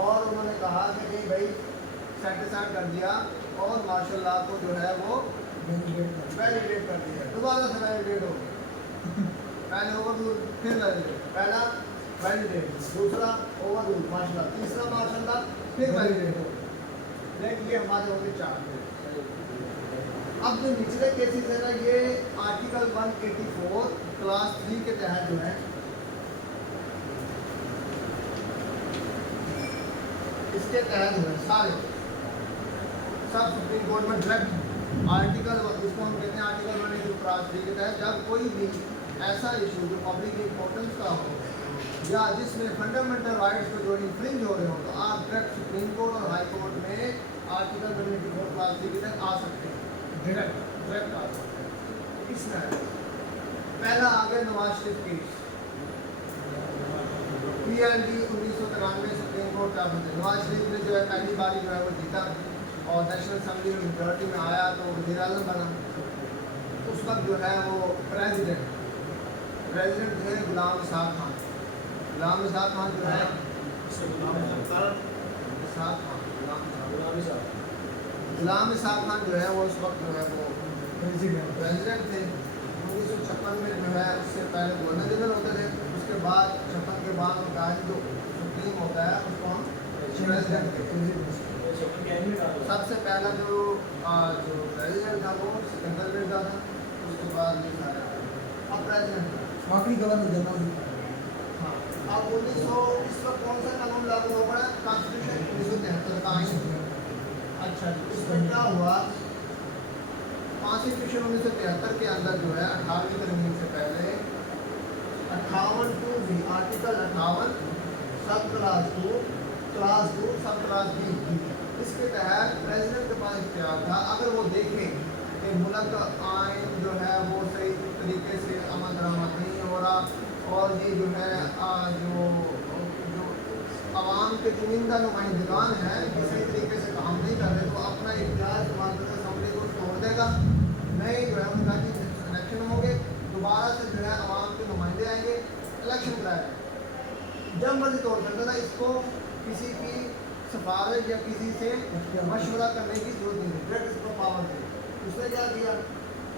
और उन्होंने कहा कि नहीं भाई सेटिस्फाइड कर दिया और मार्शल लॉ को जो है वो वैलिडेट कर दिया, दोबारा से वैलिडेट हो गया। पहले ओवररूल फिर वैलिडेट, पहला वैलिडेट, दूसरा ओवररूल माशाल्लाह, तीसरा माशाल्लाह फिर वैलिडेट। लेकिन ये हमारे हो गए 4। अब जो निचले केसेस है ना, ये आर्टिकल 184 क्लास 3 के तहत जो है, इसके तहत जो है सारे सब सुप्रीम कोर्ट में डायरेक्ट आर्टिकल, इसको हम कहते हैं आर्टिकल 184 क्लास 3 के तहत, जब कोई भी ऐसा इशू जो पब्लिक इंपॉर्टेंस का हो या जिसमें फंडामेंटल राइट्स को जो इन्फ्रिंज हो रहे हो, तो आप डायरेक्ट सुप्रीम कोर्ट और हाई कोर्ट में आर्टिकल 184 क्लास 3 के तहत आ सकते हैं, डायरेक्ट आ सकते हैं। इसमें पहला आ गया Nawaz Sharif case, PLD 1993 supreme court का बंद। नवाज शरीफ ने जो है पहली बारी जो है वो जीता और नेशनल असम्बली में मेजॉरिटी में आया तो वज़ीर आज़म बना। उस वक्त जो है वो प्रेसिडेंट थे गुलाम इसाक खान। गुलाम इसाक खान जो है गुलाम इसाक खान जो है वो उस वक्त जो है वो प्रेसिडेंट थे। 1956 में जो है उससे पहले गवर्नर जनरल होते थे, उसके बाद 56 के बाद उनका जो सुप्रीम होता है उसको हम प्रेसिडेंट कहते हैं। सबसे पहला जो प्रेसिडेंट था वो सिकंदर मिर्जा था, उसके बाद ये सारे अब प्रेसिडेंट आखिरी गवर्नर जनरल। हाँ। अब 1900 इस वक्त कौन सा कानून लागू हो पड़ा? कॉन्स्टिट्यूशन 1973 का आइन। अच्छा जी, इसमें क्या हुआ? कॉन्स्टिट्यूशन 1973 के अंदर जो है 18वीं तरमीम से पहले 58(2) आर्टिकल 58 सब क्लास 2 सब क्लास बी, इसके तहत प्रेसिडेंट के पास इख्तियार था, अगर वो देखें कि मुल्क का आइन जो है वो सही तरीके से अमल दरामद नहीं हो रहा और ये जो है जो आवाम के चुनिंदा नुमाइंदगान हैं ये सही तरीके से काम नहीं कर रहे, तो अपना इख्तियार जमात असम्बली को छोड़ देगा, नहीं जो है उनका इलेक्शन होंगे, दोबारा से जो है आवाम के नुमाइंदे आएंगे, इलेक्शन कराएंगे। जब मर्जी तोड़ सकता था, इसको किसी की सिफारिश या किसी से मशवरा करने की जरूरत नहीं है, डायरेक्ट इसको पावर दी। उसने क्या किया?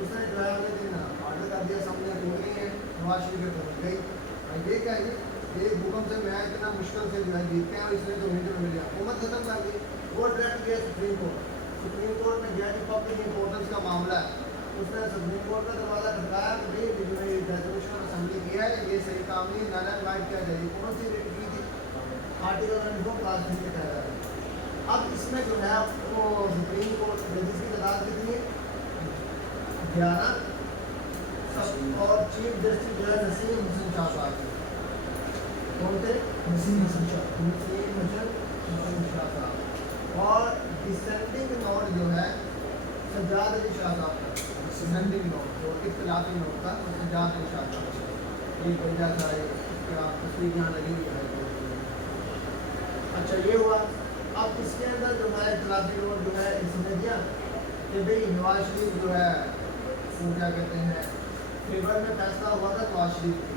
उसने जो है अगले दिन ऑर्डर कर दिया, असम्बली टूट गई है, नवाज शरीफ टूट गई। ये क्या है? एक भूकंप से मैं इतना मुश्किल से जो है जीतते हैं और इसने तो विंडो मिल गया, हुकूमत खत्म कर दी। वो डायरेक्ट गया सुप्रीम कोर्ट में गया कि पब्लिक इंपॉर्टेंस का मामला है, उसने सुप्रीम कोर्ट का दरवाज़ा खटकाया कि भाई जो ये रेजोल्यूशन असम्बली किया है ये सही काम नहीं, नल एंड वाइड किया जाएगी। कौन सी रेट की थी? आर्टिकल 1 क्लास 3 के तहत। अब इसमें जो है वो सुप्रीम कोर्ट जजेस की तादाद कितनी है? 11 और चीफ जस्टिस जो है नसीम हुसैन शाह साहब थे। कौन थे? नसीम हुसैन शाह साहब। और डिसेंडिंग नोट जो है सज्जाद अली शाह साहब का, डिसेंडिंग नोट जो इख्तिलाफी नोट था वो सज्जाद अली शाह साहब का। ये वजह था, इसके आप तस्वीर यहाँ लगी हुई है। अच्छा ये हुआ। अब इसके अंदर जो है इख्तिलाफी नोट जो है इसने दिया कि भाई नवाज शरीफ जो है वो क्या कहते हैं फेवर में फैसला हुआ था नवाज शरीफ की,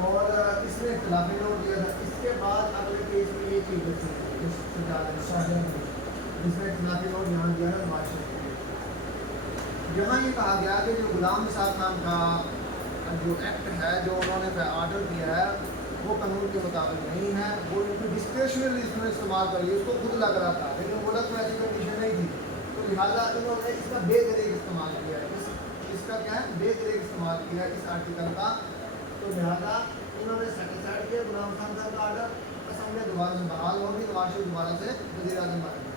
और इसने इख्तिलाफी नोट दिया था। इसके बाद अगले केस में ये चीज़ जिसमें इख्तिलाफी नोट यहाँ दिया था नवाज शरीफ के। यहाँ ये कहा गया कि जो गुलाम इसाक खान का जो एक्ट है जो उन्होंने ऑर्डर किया है वो कानून के मुताबिक नहीं है, वो इनको डिस्क्रिशनरी इसमें इस्तेमाल करिए, उसको खुद लग रहा था लेकिन मुल्क में ऐसी कंडीशन नहीं थी, तो लिहाजा इन्होंने इसका बेदरेक इस्तेमाल किया है। इसका क्या है? बेदरेक इस्तेमाल किया इस आर्टिकल का, तो लिहाजा इन्होंने सेटिस्फाइड किया गुलाम खान साहब का ऑर्डर, असम्बली दोबारा से बहाल होगी, नवाज शरीफ दोबारा से वज़ीर आज़म बनेंगे।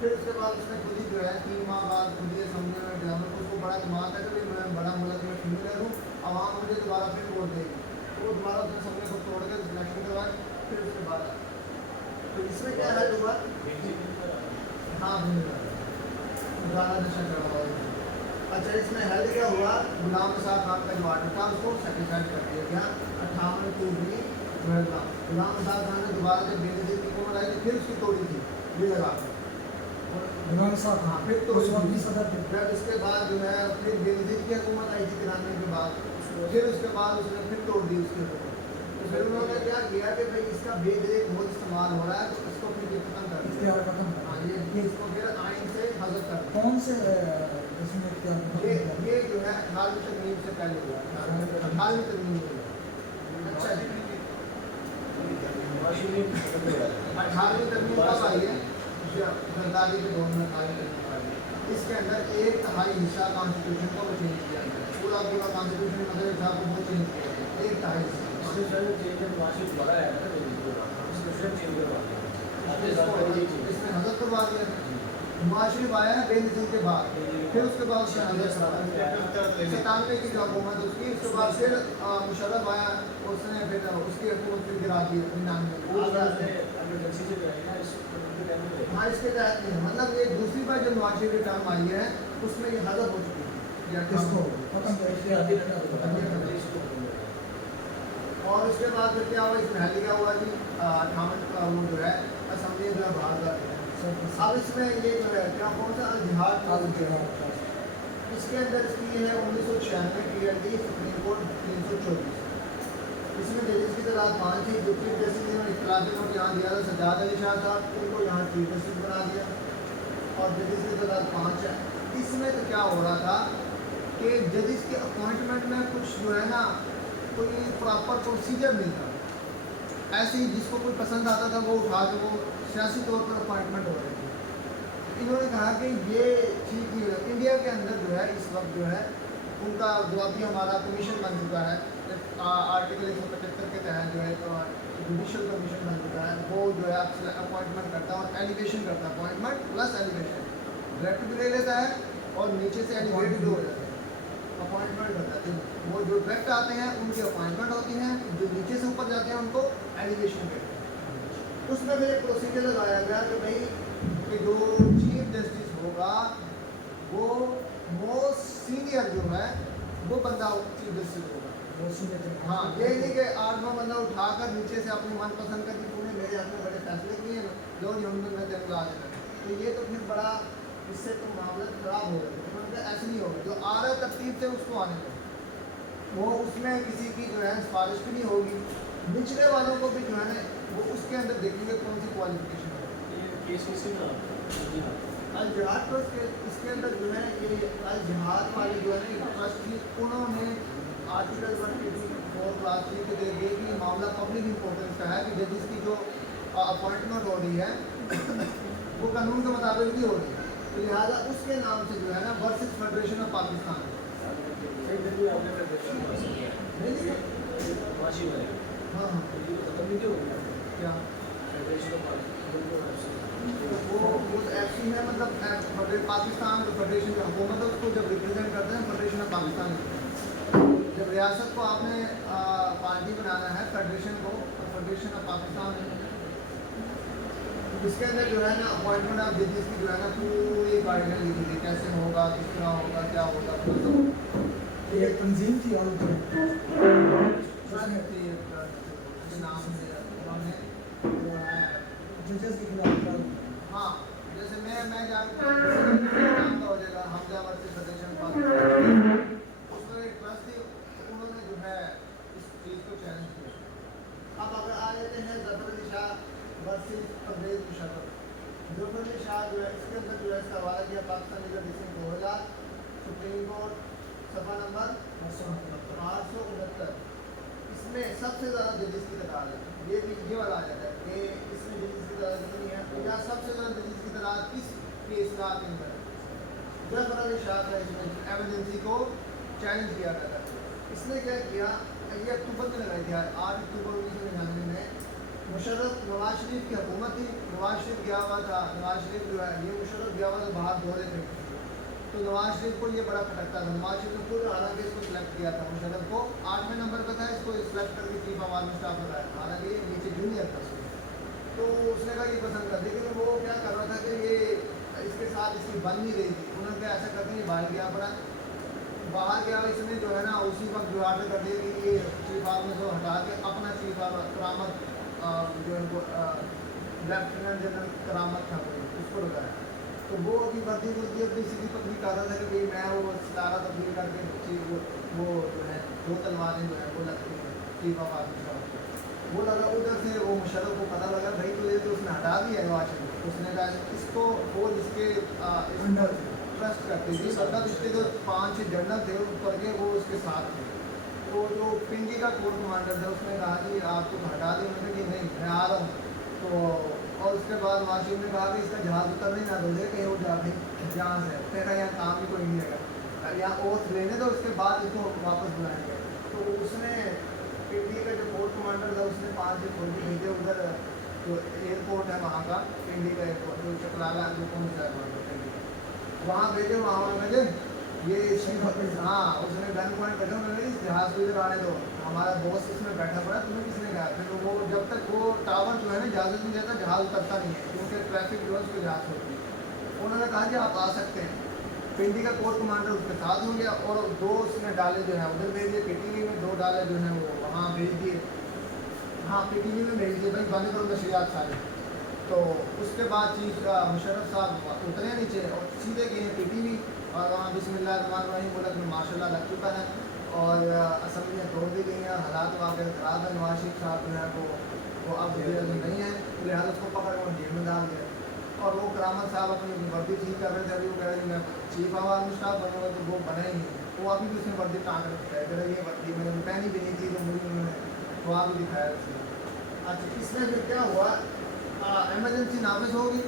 फिर उसके बाद उसने खुद ही जो है 3 माह बाद खुद ही असम्बली में ड्राइवर को उसको बड़ा दिमाग है कि मैं बड़ा मुल्क में फीमेल हूँ, आवाम मुझे दोबारा फिर वोट देगी, तो वो दोबारा उसने असम्बली को तोड़ कर इलेक्शन करवाए। फिर उसके बाद तो इसमें क्या है दोबारा हाँ दोबारा नशा करवाया। अच्छा इसमें हेल्थ क्या हुआ? गुलाम इसाक खान का जो ऑर्डर था उसको सेटिस्फाइड कर दिया गया 58(2)। गुलाम इसाक खान ने दोबारा जब बेनज़ीर की हुकूमत आई थी फिर उसकी तोड़ी थी ये लगा गुलाम साहब। हाँ फिर तो सदर थे। फिर इसके बाद जो है फिर बेनज़ीर की हुकूमत आई थी 93 के बाद, फिर उसके बाद उसने फिर तोड़ दी उसकी हुकूमत। तो फिर उन्होंने क्या किया कि भाई इसका बेदरेक बहुत इस्तेमाल हो रहा है तो इसको फिर खत्म कर दिया। हाँ ये इसको फिर आइन से हज़फ कर दिया। कौन से इसमें क्या ये जो है 18वीं तरमीम से से पहले हुआ, 18वीं तरमीम हुई। अच्छा जी, 18वीं तरमीम कब आई है? जरदारी के दौर में 18वीं तरमीम आई है। इसके अंदर 1/3 हिस्सा कॉन्स्टिट्यूशन का वो चेंज किया गया, पूरा कॉन्स्टिट्यूशन मतलब साहब को वो चेंज किया गया, 1/3 हिस्सा। इसमें हजरत करवा दिया, मुआशरी आया ना बेनज़ीर के बाद, फिर उसके बाद उसने हजरत 97 की जो हुकूमत उसकी, उसके बाद फिर मुशर्रफ आया, उसने फिर उसकी हुकूमत फिर गिरा दी 99 हाँ इसके तहत नहीं, मतलब ये दूसरी बार जो मुआशरी की टर्म आई है उसमें ये हजरत हो चुकी है किसको खत्म कर और उसके बाद फिर क्या हुआ, इसमें हल क्या हुआ कि 58 का वो जो है असम्बली जो है बाहर कर दिया। अब इसमें ये जो है क्या कौन सा जिहाद, इसके अंदर इसकी है 1996 TLD सुप्रीम कोर्ट 324। इसमें जजेस की तादाद 5 थी, जो चीफ जस्टिस ने इख्तिलाफी नोट यहाँ दिया था सज्जाद अली शाह साहब, उनको यहाँ चीफ जस्टिस बना दिया और जजेस की तादाद 5 है। इसमें तो क्या हो रहा था कि जजेस के अपॉइंटमेंट में कुछ जो है ना कोई प्रॉपर प्रोसीजर नहीं था, ऐसे ही जिसको कोई पसंद आता था वो उठा के वो सियासी तौर पर अपॉइंटमेंट हो रही थी। इन्होंने कहा कि ये ठीक नहीं है। इंडिया के अंदर जो है इस वक्त जो है उनका जो अभी हमारा कमीशन बन चुका है, आर्टिकल 175 के तहत जो है जुडिशल कमीशन बन चुका है, वो जो है अपॉइंटमेंट करता है और एलिवेशन करता है, अपॉइंटमेंट प्लस एलिवेशन, डायरेक्ट भी ले लेता है और नीचे से एलिवेट भी हो जाता है, अपॉइंटमेंट करता है। वो जो डायरेक्ट आते हैं उनकी अपॉइंटमेंट होती है, जो नीचे से ऊपर जाते हैं उनको एलिवेशन कहते हैं। उसमें भी एक प्रोसीजर लगाया गया कि भाई कि जो चीफ जस्टिस होगा वो मोस्ट सीनियर जो है वो बंदा चीफ जस्टिस होगा। हाँ, ये नहीं कि 8-9 बंदा उठाकर नीचे से अपनी मनपसंद का कि तूने मेरे हाथ में बड़े फैसले किए हैं, लो जी उनमें मैं तेरे को ला देना, तो ये तो फिर बड़ा इससे तो मामला खराब हो गया। तो ऐसे नहीं होगा, जो आ रहा है तरतीब से उसको आने दो, वो उसमें किसी की जो है सिफारिश भी नहीं होगी, निचले वालों को भी जो है ना वो उसके अंदर देखेंगे कौन सी क्वालिफिकेशन है। अल जिहाद तो इसके अंदर जो है ये अल जिहाद वाले जो है ना ट्रस्ट की उन्होंने आर्टिकल 184 क्लास 3 के दे दिए कि मामला पब्लिक इंपॉर्टेंस का है कि जजेस की जो अपॉइंटमेंट हो रही है वो कानून के मुताबिक भी हो रही है, तो लिहाजा उसके नाम से जो है ना वर्सेस फेडरेशन ऑफ पाकिस्तान हाँ हाँ क्या वो FC है, मतलब पाकिस्तान फेडरेशन की हुकूमत है, उसको जब रिप्रेजेंट करते हैं फेडरेशन ऑफ पाकिस्तान, जब रियासत को आपने पार्टी बनाना है फेडरेशन को, फेडरेशन ऑफ पाकिस्तान है, इसके अंदर जो है ना अपॉइंटमेंट ऑफ जजेस की जो है ना पूरी गाइडलाइन लिखी थी, कैसे होगा, किस तरह होगा, क्या होगा, ये तंजीम थी और नाम से उन्होंने जजेस के खिलाफ हाँ, जैसे मैं जानता हूँ नाम का हो जाएगा Hamza versus federation of Pakistan, उसमें एक ट्रस्ट थी, उन्होंने जो है इस चीज़ को चैलेंज किया। अब अगर आ जाते हैं ज़फ़र अली शाह वर्सेस परवेज़ मुशर्रफ, ज़फ़र अली शाह जो है इसके अंदर जो है इसका हवाला किया Pakistan legal decision 2000 supreme court सफ़ा नंबर 869। इसमें सबसे ज़्यादा जजेस की तादाद है, ये वाला आ जाता है कि इसमें जजेस की तादाद कितनी है, या सबसे ज़्यादा जजेस की तादाद किस केस का के अंदर है। ज़फ़र अली शाह का इसमें एमरजेंसी को चैलेंज किया गया था। इसने क्या किया, ये अक्टूबर में लगाई थी, 8 अक्टूबर 1999 में मुशर्रफ नवाज शरीफ की हुकूमत थी, नवाज शरीफ गया हुआ था, नवाज शरीफ जो है ये मुशर्रफ गया हुआ था बाहर दौरे थे, तो नवाज शरीफ को ये बड़ा खटकता था। नवाज शरीफ ने खुद हालांकि इसको सिलेक्ट किया था, मुशर्रफ को 8वें नंबर पर था, इसको सिलेक्ट करके चीफ ऑफ आर्मी स्टाफ लगाया, हालांकि ये नीचे जूनियर था। तो उसने कहा ये पसंद कर, लेकिन वो क्या कर रहा था कि ये इसके साथ इसकी बन नहीं रही थी, उन्होंने कहा ऐसा करते हैं बाहर गया पड़ा, बाहर गया, इसने जो है ना उसी वक्त जो आर्डर कर दिया कि ये चीफ आर्मी से हटा के अपना चीफ करामत जो है लेफ्टिनेंट जनरल करामत था उसको लगाया। तो वो अभी वर्दी अपनी सीधी पत्नी कर रहा था कि भाई मैं वो सितारा तब्दील करके वो जो है 2 तलवारें जो है वो लगती हैं चीफ ऑफ आर्मी का, वो लगा उधर से वो मुशर्रफ को पता लगा भाई तो ये तो उसने हटा दिया नवाज शरीफ, उसने कहा इसको वो जिसके ट्रस्ट करते थे, मतलब इसके जो 5 जनरल थे ऊपर के वो उसके साथ कोर कमांडर था, उसने कहा कि आपको हटा दें, उन्होंने कहा कि नहीं मैं आ रहा हूँ। तो और उसके बाद वाशिम ने कहा कि इसका जहाज़ उतर नहीं ना दो दे कहीं वो जाके जहाँ से फिर यहाँ काम भी कोई नहीं रहेगा, यहाँ ओथ लेने दो, उसके बाद इसको वापस बुलाएंगे। तो उसने इंडिया का जो कोर कमांडर था उसने 5 फौजी भेजे उधर जो एयरपोर्ट है वहाँ का, इंडिया का एयरपोर्ट जो चकलाला जो कौन सा है वहाँ भेजे। वहाँ भेजे ये हाँ उसने गन पॉइंट बैठा, उन्होंने इस जहाज़ को इधर आने दो, हमारा बॉस इसमें बैठा पड़ा, तुम्हें किसने कहा। फिर वो जब तक वो टावर जो है ना इजाज़त नहीं देता जहाज़ उतरता नहीं है, क्योंकि ट्रैफिक जो है उसको जहाज़ होती है। उन्होंने कहा कि आप आ सकते हैं। पिंडी का कोर कमांडर उसके साथ हो गया और 2 उसने डाले जो है उधर भेज दिए, पीटीवी में 2 डाले जो है वो वहाँ भेज दिए, हाँ पीटीवी में भेज दिए भाई बंद करो नशरियात सारे। तो उसके बाद चीफ मुशर्रफ साहब उतरे नीचे और सीधे गए पीटीवी और वहाँ बिस्मिल्लाहिर्रहमानिर्रहीम मुल्क में माशाल्लाह लग चुका है और असम्बलियाँ तोड़ दी गई हैं, हालात वाक़ई ख़राब है। नवाज शरीफ साहब जो है वो अब नहीं है, लिहाजा उसको पकड़ कर जेल में डाल दिया। और वो करामत साहब अपनी वर्दी ठीक कर रहे थे, अभी वो कह रहे थे मैं चीफ आवाम स्टाफ बनूँगा, तो वो बना ही नहीं, वो अभी भी उसने वर्दी टाँग रखी है, कह रहे ये वर्दी मैंने पहनी भी नहीं थी, तो मुझे उन्होंने ख्वाब भी दिखाया उसने। अच्छा इसमें फिर क्या हुआ, एमरजेंसी नाफिज होगी।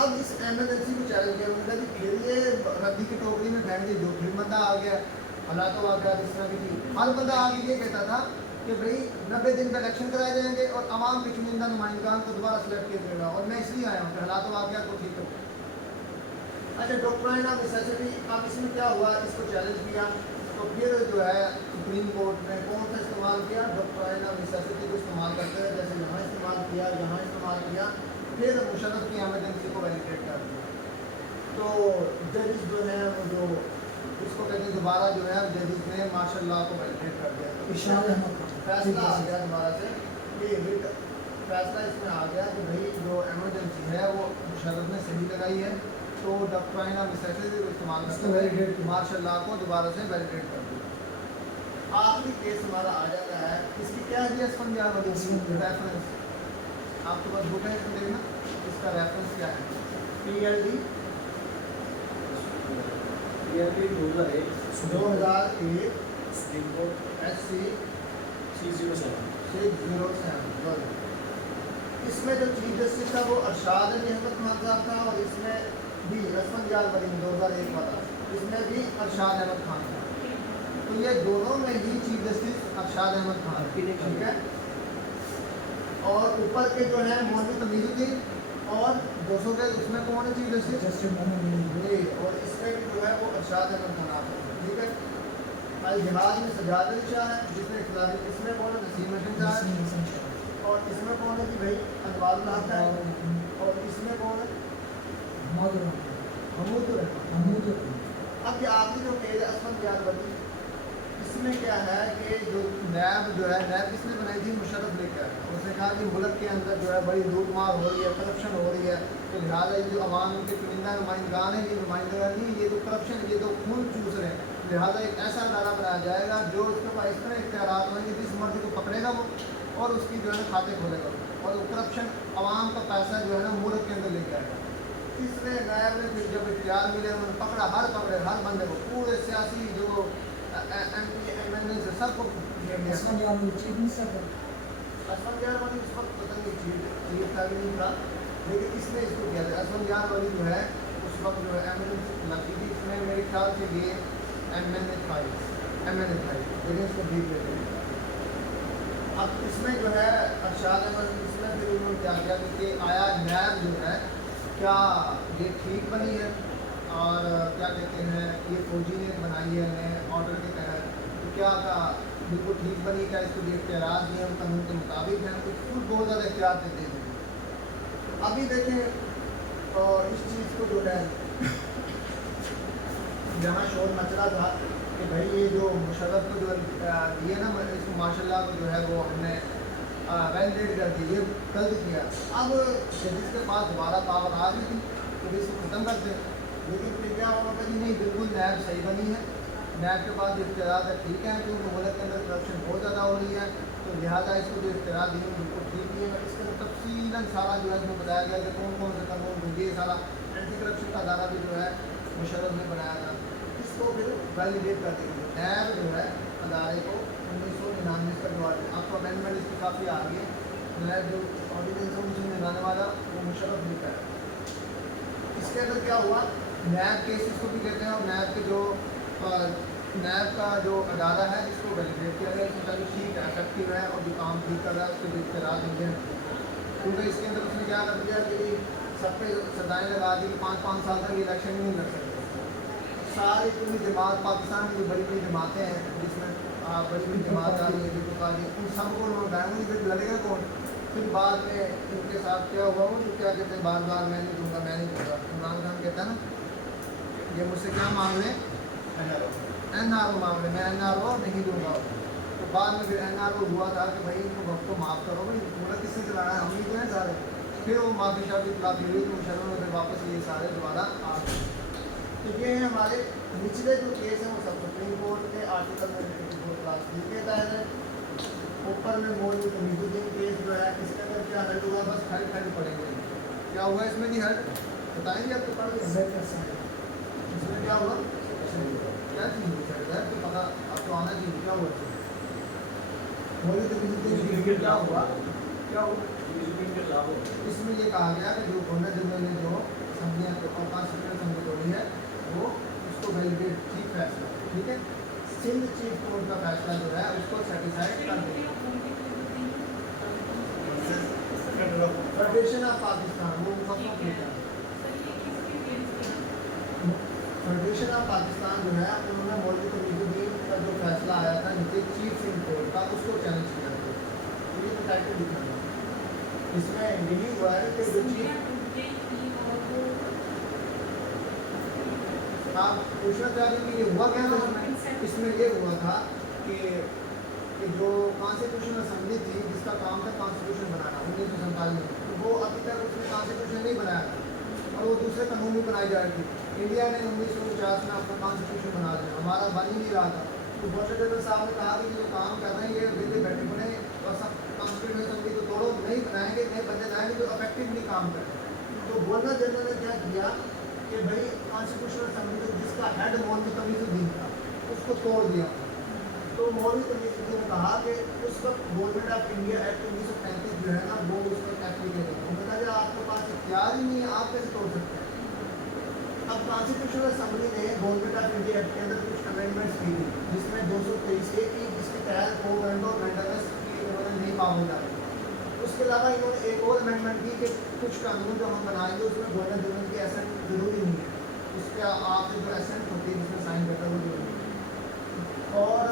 अब इस एमरजेंसी को चैलेंज किया, उन्होंने कहा फिर ये रद्दी की टोकरी में फेंक दी, जो फिर बंदा आ गया हालात वाक़ जिस तरह की थी। हर बंदा आगे ये कहता था कि भाई 90 दिन का इलेक्शन कराए जाएंगे और आवाम के चुनिंदा नुमाइंदान को दोबारा सेलेक्ट किया जाएगा, और मैं इसलिए आया हूँ कि हालात वाक़ को ठीक करूँ। अच्छा डॉक्ट्राइन ऑफ नेसेसिटी, अब इसमें क्या हुआ, इसको चैलेंज किया तो फिर जो है सुप्रीम कोर्ट ने कौन सा इस्तेमाल किया, डॉक्ट्राइन ऑफ नेसेसिटी को इस्तेमाल करते हैं, जैसे यहाँ इस्तेमाल किया, यहाँ इस्तेमाल किया, फिर मुशर्रफ की एमरजेंसी को वैलिडेट कर दिया। तो जजेस जो है वो जो इसको कहते हैं दोबारा जो है जजेस ने माशाल्लाह को वैलिडेट कर दिया। तो फैसला आ गया दोबारा से कि फैसला इसमें आ गया कि भाई जो एमरजेंसी है वो मुशर्रफ ने सही लगाई है, तो डॉक्ट्राइन ऑफ नेसेसिटी को इस्तेमाल करते हुए माशाल्लाह को दोबारा से वैलिडेट कर दिया। आखिरी केस हमारा आ जाता है, इसकी क्या है पंजाब रेफरेंस, आपके पास बुक है इसको देखना, इसका रेफरेंस क्या है, PLD 2001 सुप्रीम कोर्ट SC 607। इसमें जो चीफ जस्टिस था वो अरशाद अली अहमद खान साहब था, और इसमें भी रसमंजाल बरीन 2001 वाला, इसमें भी अरशाद अहमद खान था। तो ये दोनों में ही चीफ जस्टिस अरशाद अहमद खान, ठीक है। और ऊपर के जो है मौलवी तमीजुद्दीन, और 200 के उसमें कौन है चीफ जस्टिस, और इसमें भी जो है वो अरशाद अहमद खान आप, ठीक है। अल जहाज में सजाद अली शाह है, जिसमें इख्तिलाफ, इसमें कौन है नसीम हसन साहब, और इसमें कौन है कि भाई अनवारुल हक है, और इसमें कौन है महमूद। अब ये आखिरी जो पेज असमत याद बनी, इसमें क्या है कि जो नैब जो है, नैब किसने बनाई थी, मुशर्रफ लेकर, उसने कहा कि मुल्क के अंदर जो है बड़ी लूटमार हो रही है, करप्शन हो रही है, तो लिहाजा ये जो अवाम के चुनिंदा नुमाइंदान है, ये नुमाइंदा नहीं, ये तो करप्शन, ये तो खून चूस रहे हैं, लिहाजा एक ऐसा अदारा बनाया जाएगा जो उसके पास इस तरह इख्तियारात होंगे, जिस मर्जी को पकड़ेगा वो और उसकी जो है खाते खोलेगा, और वो करप्शन अवाम का पैसा जो है ना मुल्क के अंदर लेके आएगा। तीसरे नायब ने फिर जब इख्तियार मिले उन्होंने पकड़े हर बंदे को, पूरे सियासी जो MP MLA से सबको असफाक यार वाली उस वक्त पता नहीं चीफ था कि नहीं था, लेकिन इसने इसको किया था। असफाक यार वाली जो है उस वक्त जो है एमरजेंसी लगी थी, इसमें मेरे ख्याल से ये MNA था, लेकिन इसको ठीक लेते हैं। अब इसमें जो है अरशाद अहमद, इसमें फिर उन्होंने क्या किया कि आया नैब जो है क्या ये ठीक बनी है, और क्या कहते हैं ये फौजी ने बनाई है नए ऑर्डर के तहत, तो क्या का बिल्कुल ठीक बनी, क्या इसको जो इख्तियार दिए हम कानून के मुताबिक हैं, तो खुद बहुत ज़्यादा इख्तियार देते हैं। अभी देखें तो इस चीज़ को जो है जहाँ शोर मच रहा था कि भाई ये जो मुशर्रफ को जो दिए ना, इसको माशाल्लाह को जो है वो हमने वैलिडेट कर दी, ये गलत किया। अब जिसके पास दोबारा पावर आ गई थी तो इसको ख़त्म कर दें, लेकिन फिर क्या होगा कि नहीं बिल्कुल नैब सही बनी है, नैब के पास जो इख्तियार है ठीक है, क्योंकि मुल्क के अंदर करप्शन बहुत ज़्यादा हो रही है, तो लिहाजा इसको जो इख्तियार दिए बिल्कुल ठीक दिए। इसके अंदर तफसीलन सारा जो है इसमें बताया गया कि कौन कौन से कानून होंगे, सारा एंटी करप्शन का अदारा भी जो है मुशर्रफ ने बनाया था, इसको फिर वैलिडेट कर देंगे। नैब जो है अदारे को 1999 का जो तो अमेंडमेंट इसकी काफ़ी आगे जो है, जो ऑर्डिनल रेजोल्यूशन में लाने वाला वो मुशर्रफ नहीं कर रहा। इसके अंदर क्या हुआ, नैब केसेस को भी कहते हैं, और नैब के जो नैब का जो अदारा है इसको वैलिडेट किया गया, इसमें जो ठीक है, इफेक्टिव है और जो काम ठीक कर रहा है उसके भी इतराज़ होंगे। क्योंकि इसके अंदर उसने क्या कर दिया कि सब पे सदाएँ लगा दी कि 5-5 साल तक इलेक्शन नहीं लड़ सकते। सारी पूरी जमात पाकिस्तान की जो बड़ी बड़ी जमातें हैं जिसमें बड़ी बड़ी जमात आ रही है, जो आ रही है, उन सबको उन्होंने डायमंड फिर लड़ेगा कौन। फिर बाद में इनके साथ क्या हुआ, वो जो क्या कहते हैं बार बार मैं नहीं दूंगा मैं नहीं दूंगा, इमरान खान कहता है ना ये मुझसे क्या मांग लें, NRO मांग लें, मैं NRO नहीं दूंगा। तो बाद में फिर NRO हुआ था कि भाई इनको वक्त को माफ़ करो, भाई पूरा किसने चलाना है, हम ही तो हैं सारे। फिर वो माफी शाफी खिलाफी हुई तो मुशर्रफ में फिर वापस ये सारे दोबारा आ गए। तो ये हैं हमारे निचले जो केस हैं वो सब सुप्रीम कोर्ट के आर्टिकल में क्लास 3 के तहत है। ऊपर में मौजूद तमीजुद्दीन केस जो है इसके अंदर क्या हल हुआ, बस खड़ी पड़ेंगे। क्या हुआ इसमें जी हल बताएंगे आपको, पढ़ के इसमें क्या हुआ, क्या चीज़ है तो पता आपको आना चाहिए क्या हुआ मौजूद तमीजुद्दीन क्या हुआ, क्या हुआ इसमें ये कहा गया कि जो गवर्नर जनरल ने जो असम्बलियाँ और कॉन्स्टिट्यूशन असेंबली तोड़ी है वो उसको वैलिडेट ठीक फैसला, ठीक है, सिंध चीफ कोर्ट का फैसला जो है उसको सेटिस्फाइड कर दिया। फेडरेशन ऑफ पाकिस्तान वो फेडरेशन ऑफ पाकिस्तान जो है उन्होंने मौजूद तमीजुद्दीन का जो फैसला आया था नीचे चीफ सिंध कोर्ट का उसको चैलेंज किया था। तो ये तो टाइटल लिखा था इसमें यही हुआ है कि जो चीफ आप पूछना चाह रहे कि ये हुआ क्या था इसमें ये हुआ था कि जो कॉन्स्टिट्यूशन असेंबली थी जिसका काम था कॉन्स्टिट्यूशन बनाना 1947 में, तो वो अभी तक उसने कॉन्स्टिट्यूशन नहीं बनाया था और वो दूसरे कानून भी बनाई जा रही थी। इंडिया ने 1949 में अपना कॉन्स्टिट्यूशन बना दिया, हमारा बन ही नहीं रहा था। तो गवर्नर जनरल साहब ने कहा कि जो काम कर रहे हैं ये विले बैठे बने और सब कॉन्स्टिट्यूशन असेंबली को तोड़ो, नहीं बनाएंगे, नए बंदे लाएंगे जो इफेक्टिवली काम करें। तो गवर्नर जनरल ने क्या किया कि भाई कॉन्स्टिट्यूशनल असेंबली में जिसका हेड मौलवी तमीजुद्दीन था उसको तोड़ दिया। तो मौलवी तमीजुद्दीन ने कहा कि उस वक्त गवर्नमेंट ऑफ इंडिया एक्ट 1935 जो है ना वो उस वक्त एप्लीकेबल है। उन्होंने कहा आपके पास इख्तियार ही नहीं है, आप कैसे तोड़ सकते हैं। अब कॉन्स्टिट्यूशनल असेंबली ने गवर्नमेंट ऑफ इंडिया एक्ट के अंदर कुछ अमेंडमेंट्स की थी जिसमें 223 की जिसके तहत को मेंटेनेंस की उन्होंने नहीं पाबंद डाली। उसके अलावा इन्होंने एक और अमेंडमेंट की कि कुछ कानून जो हम बनाएंगे उसमें गवर्नर जनरल की एसेंट जरूरी नहीं है, उसके आपसे जो एसेंट होती है जिसमें साइन करता है वो जरूरी है। और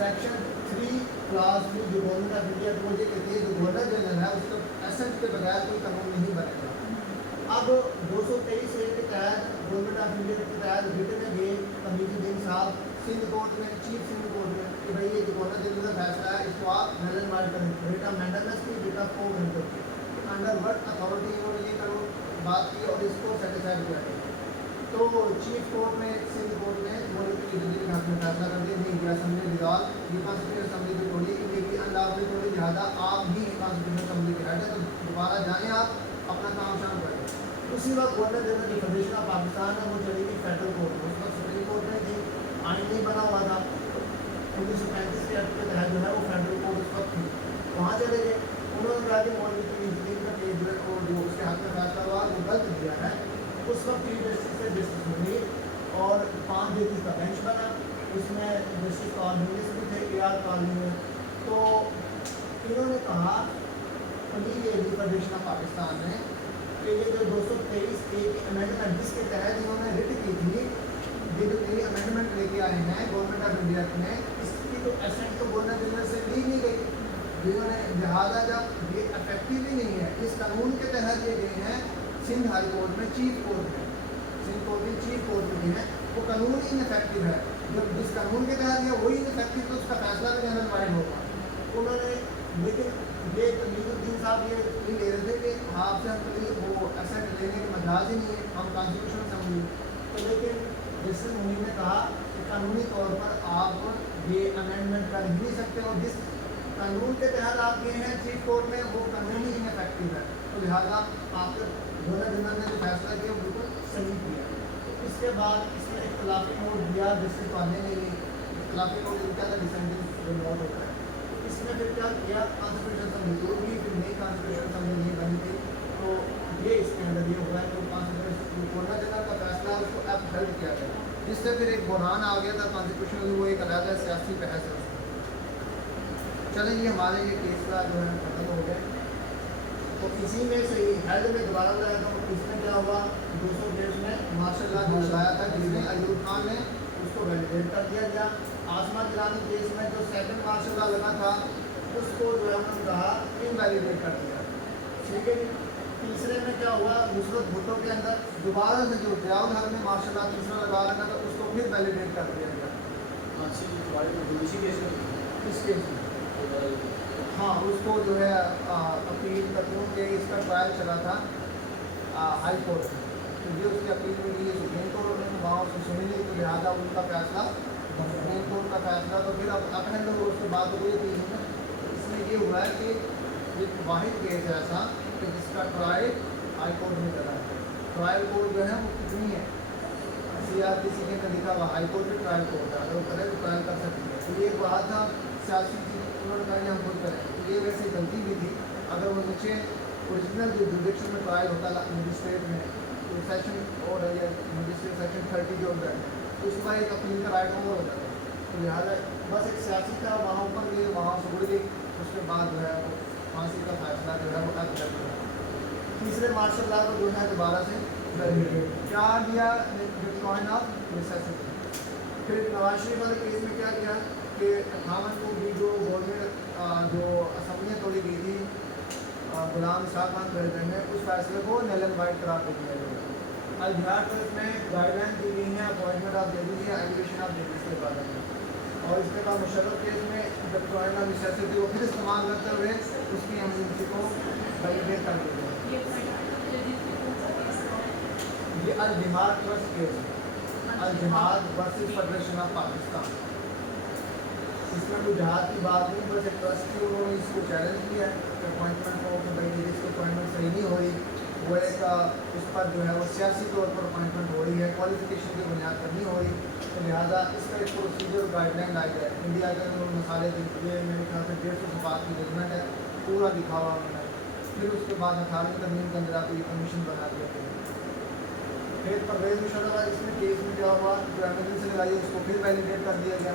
सेक्शन 3 क्लास 3 जो गवर्नमेंट ऑफ इंडिया को ये कहती है जो गवर्नर जनरल है उसका एसेंट के बगैर कोई कानून नहीं बनेगा। अब 223 के तहत गवर्नमेंट ऑफ इंडिया के तहत रिटन में गए तमीजुद्दीन साहब सिंध कोर्ट में, चीफ सिंध कोर्ट में कि भाई ये जो गवर्नर जनरल का फैसला है इसको आप नजर मार करें, बेटा मेंटेनेंस की बेटा को अंडर व्हाट अथॉरिटी इन्होंने ये करो बात की और इसको सेटिस्फाइड किया गया। तो चीफ कोर्ट में सिंध कोर्ट ने मौजूद तमीजुद्दीन के फैसला कर दिया नहीं इंडिया असेंबली रिजॉल्व ये कॉन्स्टिट्यूशन असेंबली की तोड़ी इनकी अनलॉफुली तोड़ी, लिहाजा आप ही कॉन्स्टिट्यूशन असेंबली के हेड है तो दोबारा जाएँ आप अपना काम शाम करें। उसी वक्त गवर्नर जनरल की फेडरेशन ऑफ पाकिस्तान है वो चली गई फेडरल कोर्ट में, उस वक्त सुप्रीम कोर्ट में थी, आइन नहीं बना हुआ था 1935 के एक्ट के तहत जो है वो फेडरल कोर्ट उस वक्त थी, वहाँ चले गए। उन्होंने कहा कि मौजूद तमीजुद्दीन का केस जो है वो जो उसके हाथ में फैसला हुआ वो गलत दिया है। उस वक्त 3 जस्टिस से जस्टिस मुनीर और 5 जजेस का बेंच बना, उसमें जस्टिस कॉर्नवालिस भी थे AR कॉलोनी में। तो इन्होंने कहा फेडरेशन ऑफ पाकिस्तान ने कि ये जो 223 की अमेंडमेंट जिसके तहत इन्होंने रिट की थी, ये जो नई अमेंडमेंट लेके आए हैं गवर्नमेंट ऑफ इंडिया ने, इसकी तो एसेंट तो गवर्नर जनरल से ली नहीं गई, जिन्होंने लिहाजा जब ये इफेक्टिव ही नहीं है इस कानून के तहत ये गए हैं सिंध हाई कोर्ट में, चीफ कोर्ट में, सिंध कोर्ट में चीफ कोर्ट में है वो कानून ही इनफेक्टिव है। जब जिस कानून के तहत है वही इनफेक्टिव तो उसका फैसला भी जनरल वाइड होगा। उन्होंने लेकिन ये तमीजुद्दीन साहब ये ले रहे थे कि आपसे हम वो एसेंट लेने के मजाज ही नहीं है, हम कॉन्स्टिट्यूशन असेंबली। तो लेकिन जस्टिस मुनीर ने कहा कि कानूनी तौर पर आप ये अमेंडमेंट कर ही नहीं सकते और जिस कानून के तहत आप गए हैं चीफ कोर्ट में वो कानून ही इनफेक्टिव है, तो लिहाजा आपके गवर्नर जनरल ने जो फैसला किया वो बिल्कुल सही किया। तो इसके बाद इसमें इख्तलाफी नोट दिया जस्टिस वाले ने, इख्तलाफी नोट इनका था डिसेंडिंग जो नोट होता है इसमें फिर क्या किया, कॉन्स्टिट्यूशन असेंबली टूट गई, फिर नई कॉन्स्टिट्यूशन असेंबली नहीं बनी थी। तो ये इसके अंदर ये हुआ है, तो कॉन्स्टिट्यूशन कोरोना जनरल का फैसला उसको अब हेल्ड किया गया, जिससे फिर एक बुरहान आ गया था कॉन्स्टिट्यूशन, वो एक अलग सियासी बहस है उसमें। चलें ये हमारे ये केस का जो है खत्म हो गया। तो इसी में से ही हेल्ड में दोबारा लाया था, इसमें क्या हुआ, 200 में मार्शल लॉ जो लगाया था, जिसमें अयूब खान ने उसको वैलिडेट कर दिया गया। आसमा गिलानी केस में जो सेकंड मार्शल लॉ लगा था, उसको जो है उन्होंने कहा इनवैलिडेट कर दिया, ठीक है। तीसरे में क्या हुआ, नुसरत भुट्टो के अंदर दोबारा से जो ज़ियाउल हक ने मार्शल लॉ तीसरा लगा रखा था, उसको फिर वैलिडेट कर दिया गया इस केस में। हाँ, उसको जो है अपील करते के इसका ट्रायल चला था हाई कोर्ट में, तो ये उसकी अपील के लिए सुप्रीम कोर्ट ने वहाँ उसको सुनी नहीं, तो लिहाजा उनका फैसला सुप्रीम कोर्ट का फैसला तो फिर अब अपने लोग उसके बाद हुई थी। इसमें ये हुआ है कि एक वाहिद केस है ऐसा कि जिसका ट्रायल हाई कोर्ट में चला है। ट्रायल कोर्ट जो है वो कितनी है, CRPC के अंदर लिखा हुआ हाई कोर्ट में ट्रायल कोर्ट है, अगर वो करे तो ट्रायल कर सकती है। तो ये एक बात था सियासी चीज़ उन्होंने कहा कि हम खुद करें, तो ये वैसे गलती भी थी। अगर वो नीचे ओरिजिनल जो जुडिक्शन में ट्रायल होता है मजिस्ट्रेट में, तो सेशन और या मजिस्ट्रेट सेक्शन 30 जो होता है, तो उसके बाद एक अपील का राइट ओवर हो जाता है। तो लिहाजा बस एक सियासी था, वहाँ ऊपर गई, वहाँ से उड़ गई, उसके बाद जो है वो फांसी का फैसला जो है वो अब कर दिया। तीसरे मार्शल लॉ को जो है दोबारा से क्या दिया, बिटकॉइन ऑफ नेसेसिटी। फिर नवाज शरीफ वाले केस में क्या किया कि 58 को भी जो गवर्नमेंट जो असम्बलियाँ तोड़ी गई थी गुलाम इसाक खान प्रेसिडेंट ने, उस फैसले को नल एंड वाइड करार दे दिया गया। आज बिहार को इसमें गाइडलाइन दी गई है, अपॉइंटमेंट ऑफ जजेस या एलिगेशन ऑफ जजेस के बारे में। और इसके बाद मुशर्रफ केस में जब बिटकॉइन ऑफ नेसेसिटी को फिर इस्तेमाल करते हुए उसकी एमरजेंसी को वैलिडेट कर दिया गया। ये अल जिहाद ट्रस्ट केस है, अल जिहाद वर्सेस फेडरेशन ऑफ पाकिस्तान। इसमें कोई जहाज की बात नहीं, बस एक ट्रस्ट की उन्होंने इसको चैलेंज किया है अपॉइंटमेंट को कि भाई जिसकी अपॉइंटमेंट सही नहीं हो रही, वो एक उस पर जो है वो सियासी तौर पर अपॉइंटमेंट हो रही है, क्वालिफिकेशन की बुनियाद पर नहीं हो रही, तो लिहाजा इसका एक प्रोसीजर गाइडलाइन लाई जाए। इंडिया के अंदर मसाले दिए, मेरे ख्याल से 150 सफात की जजमेंट है, पूरा दिखा हुआ उन्होंने। फिर उसके बाद 18वीं तरमीम के अंदर आपको कमीशन बना दिया गया। फिर परवेज मुशर्रफ इसमें केस में क्या हुआ, जो एमरजेंसी लगाई उसको फिर वैलिडेट कर दिया गया।